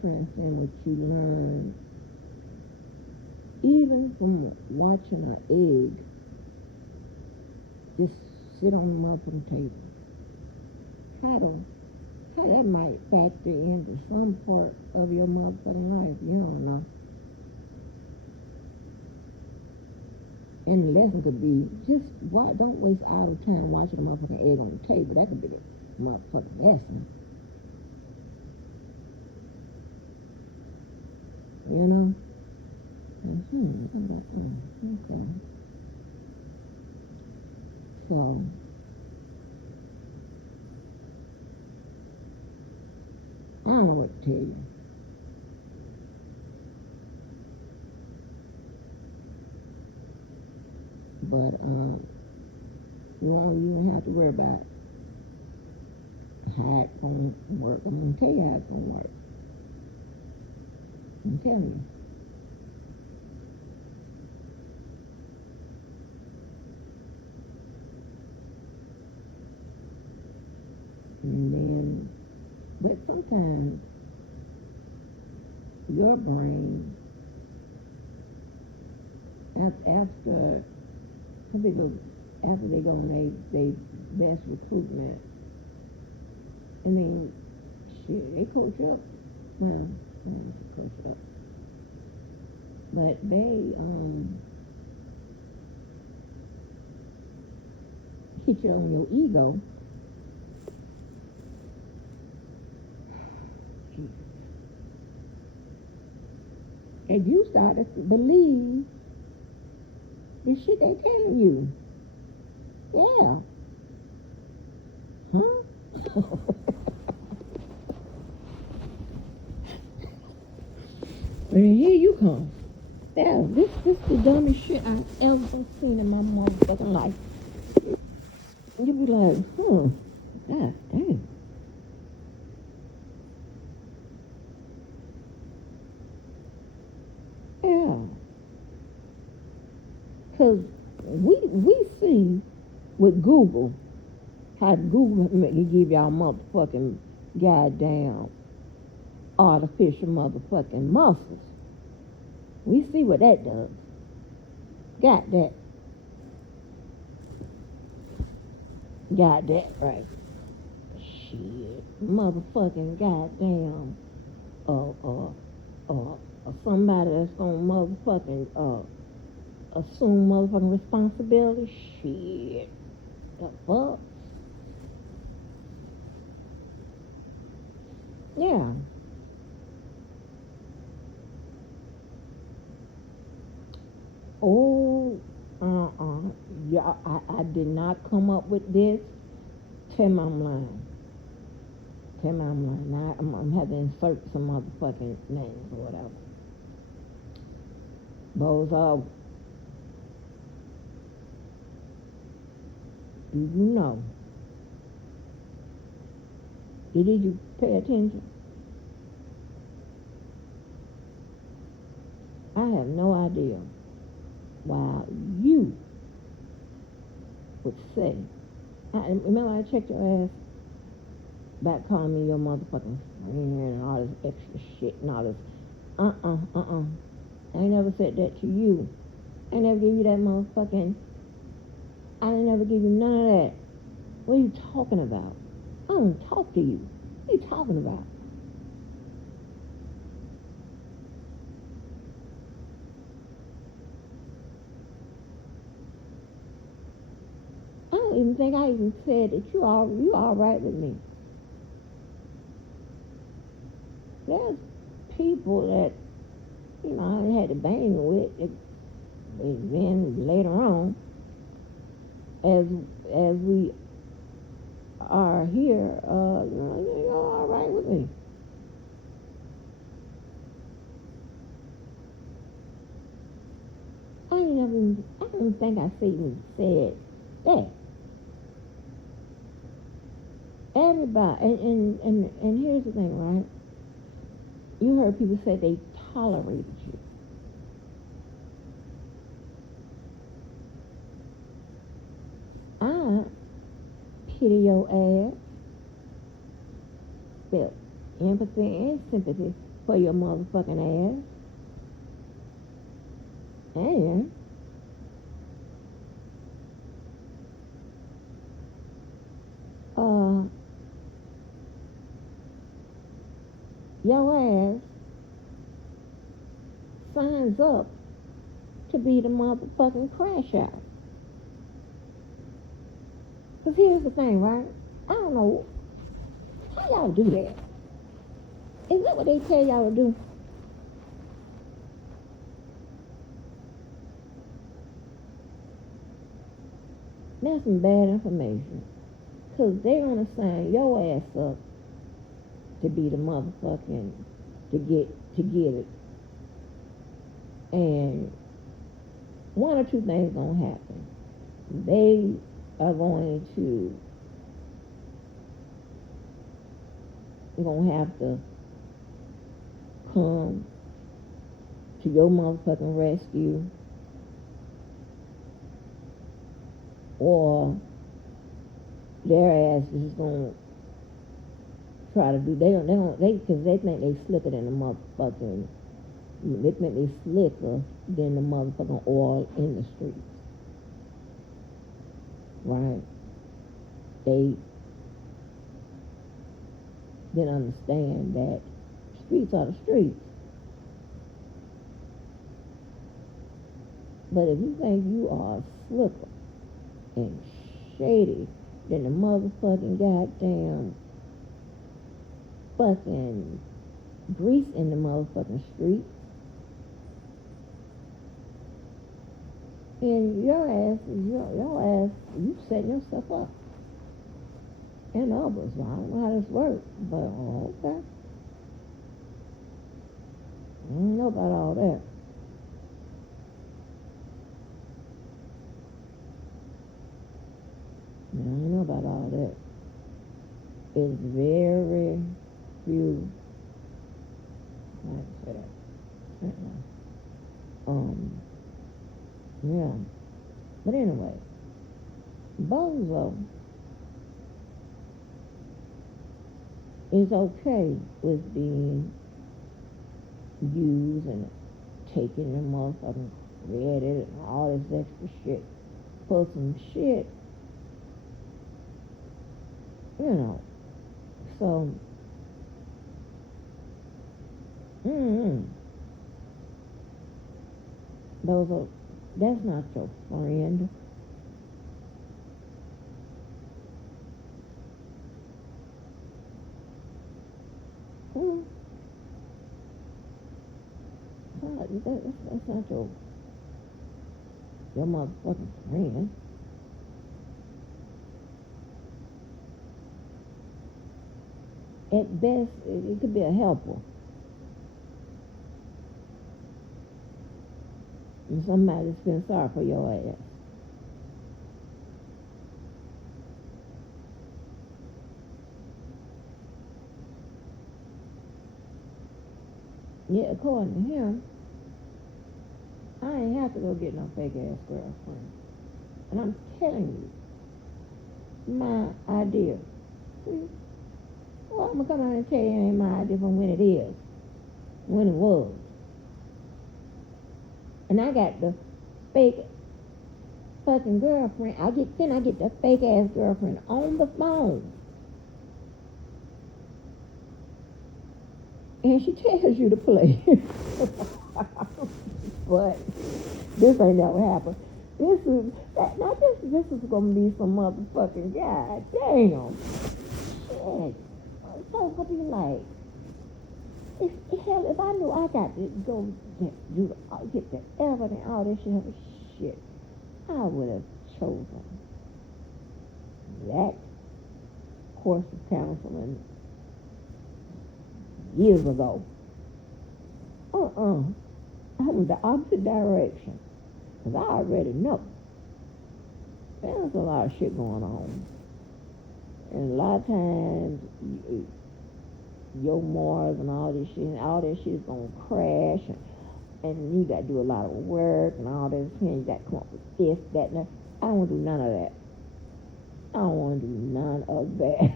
transcend what you learn, even from watching an egg just sit on the muffin table. How that might factor into some part of your motherfucking life, you don't know. And the lesson could be just don't waste all the time watching a motherfucking egg on the table. That could be the motherfucking lesson. You know? Okay. So, I don't know what to tell you. But, you won't have to worry about how it's going to work. I'm going to tell you how it's going to work. I'm telling you. And then, but sometimes your brain, after they go on they best recruitment, I mean, shit, they coach up. Well, coach up. But they hit you on your ego. And you start to believe the shit they telling you. Yeah. Huh? And here you come. Yeah, this is the dumbest shit I've ever seen in my motherfucking life. You be like, God damn. Yeah. Because we see with Google, how Google give y'all motherfucking goddamn artificial motherfucking muscles. We see what that does. Got that. Got that right. Shit. Motherfucking goddamn somebody that's gonna motherfucking assume motherfucking responsibility. Shit. The fuck? Yeah. Oh, yeah, I did not come up with this. Tell me I'm lying. Tell me I'm lying. Now I'm having to insert some motherfucking names or whatever. Bozo. Do you know? Did you pay attention? I have no idea why you would say. Remember I checked your ass about calling me your motherfucking friend and all this extra shit and all this. I ain't never said that to you. I ain't never give you that motherfucking. I ain't never give you none of that. What are you talking about? I don't talk to you. What are you talking about? I don't even think I even said that you all right with me. There's people that, I had to bang with, and then later on, as we are here, you're all right with me. I I don't even think I even said that. Everybody, and here's the thing, right? You heard people say they tolerated you. I pity your ass, felt empathy and sympathy for your motherfucking ass, and your ass signs up to be the motherfucking crash out. Because here's the thing, right? I don't know how y'all do that. Is that what they tell y'all to do? That's some bad information. Because they're going to sign your ass up to be the motherfucking, to get it. And one or two things going to happen. They are going to, you're going to have to come to your motherfucking rescue, or their ass is going to try to do, because they think they slicker than the motherfucking, they think they slicker than the motherfucking oil in the streets. Right? They didn't understand that streets are the streets. But if you think you are slicker and shady than the motherfucking goddamn fucking grease in the motherfucking street, and your ass, you setting yourself up. And others, I don't know how this works, but okay. I don't know about all that. I don't know about all that. It's very few, I can say that. Yeah. But anyway, Bozo is okay with being used and taking the motherfucking credit and all this extra shit for some shit, you know. So, Bozo, that's not your friend. That's not your motherfucking friend. At best, it could be a helper. And somebody that's been sorry for your ass. Yeah, according to him, I ain't have to go get no fake ass girlfriend. And I'm telling you, my idea. Well, I'm gonna come out and tell you it ain't my idea from when it is. When it was. And I got the fake fucking girlfriend. I get the fake ass girlfriend on the phone. And she tells you to play. But this ain't never happened. This is gonna be some motherfucking goddamn shit. So what do you like? If I knew I got to go get the evidence, all this shit, I would have chosen that course of counseling years ago. I went the opposite direction. Because I already know. There's a lot of shit going on. And a lot of times, your Mars and all this shit is going to crash. And you got to do a lot of work and all this. And you got to come up with this, that, and that. I don't want to do none of that. I don't want to do none of that.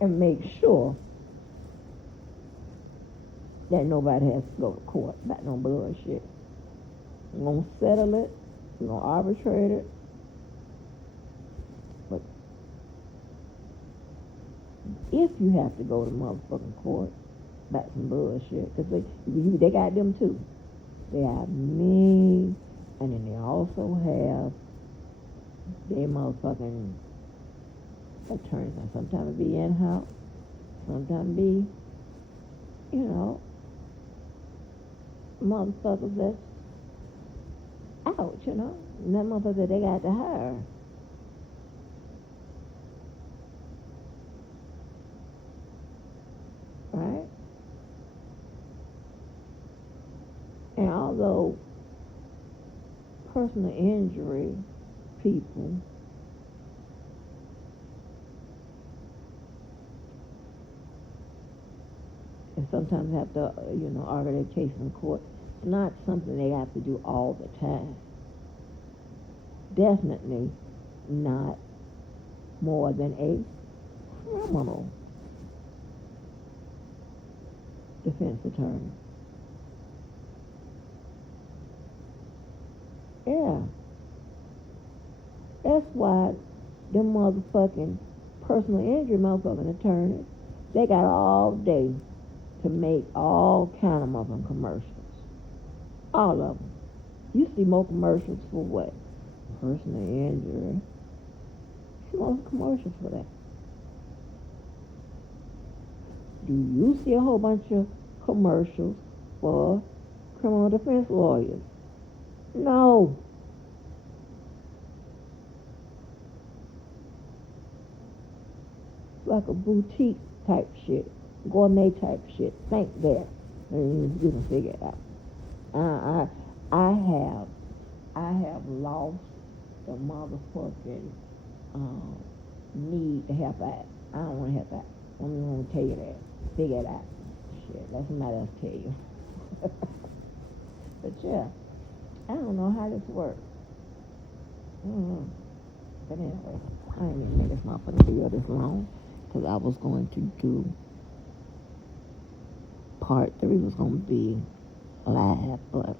And make sure that nobody has to go to court about no bullshit. We're going to settle it. We're going to arbitrate it. But if you have to go to motherfucking court about some bullshit, because they got them too. They have me, and then they also have their motherfucking attorneys. And sometimes it be in-house, sometimes be, motherfuckers that's out, and that motherfucker that they got to hire. Right? And although personal injury people and sometimes have to, argue their case in court, it's not something they have to do all the time. Definitely not more than a criminal defense attorney. Yeah. That's why them motherfucking personal injury motherfucking attorneys, they got all day to make all kind of motherfucking commercials. All of them. You see more commercials for what? Personal injury. You see more commercials for that. Do you see a whole bunch of commercials for criminal defense lawyers? No. It's like a boutique type shit, gourmet type shit. Think that, and you can figure it out. I have lost the motherfucking need to help out. I don't want to help out. I'm not going to tell you that. Figure it out. Shit, let somebody else tell you. But yeah, I don't know how this works. But anyway, I ain't even made this motherfucking video this long, because I was going to do part 3 was going to be live, but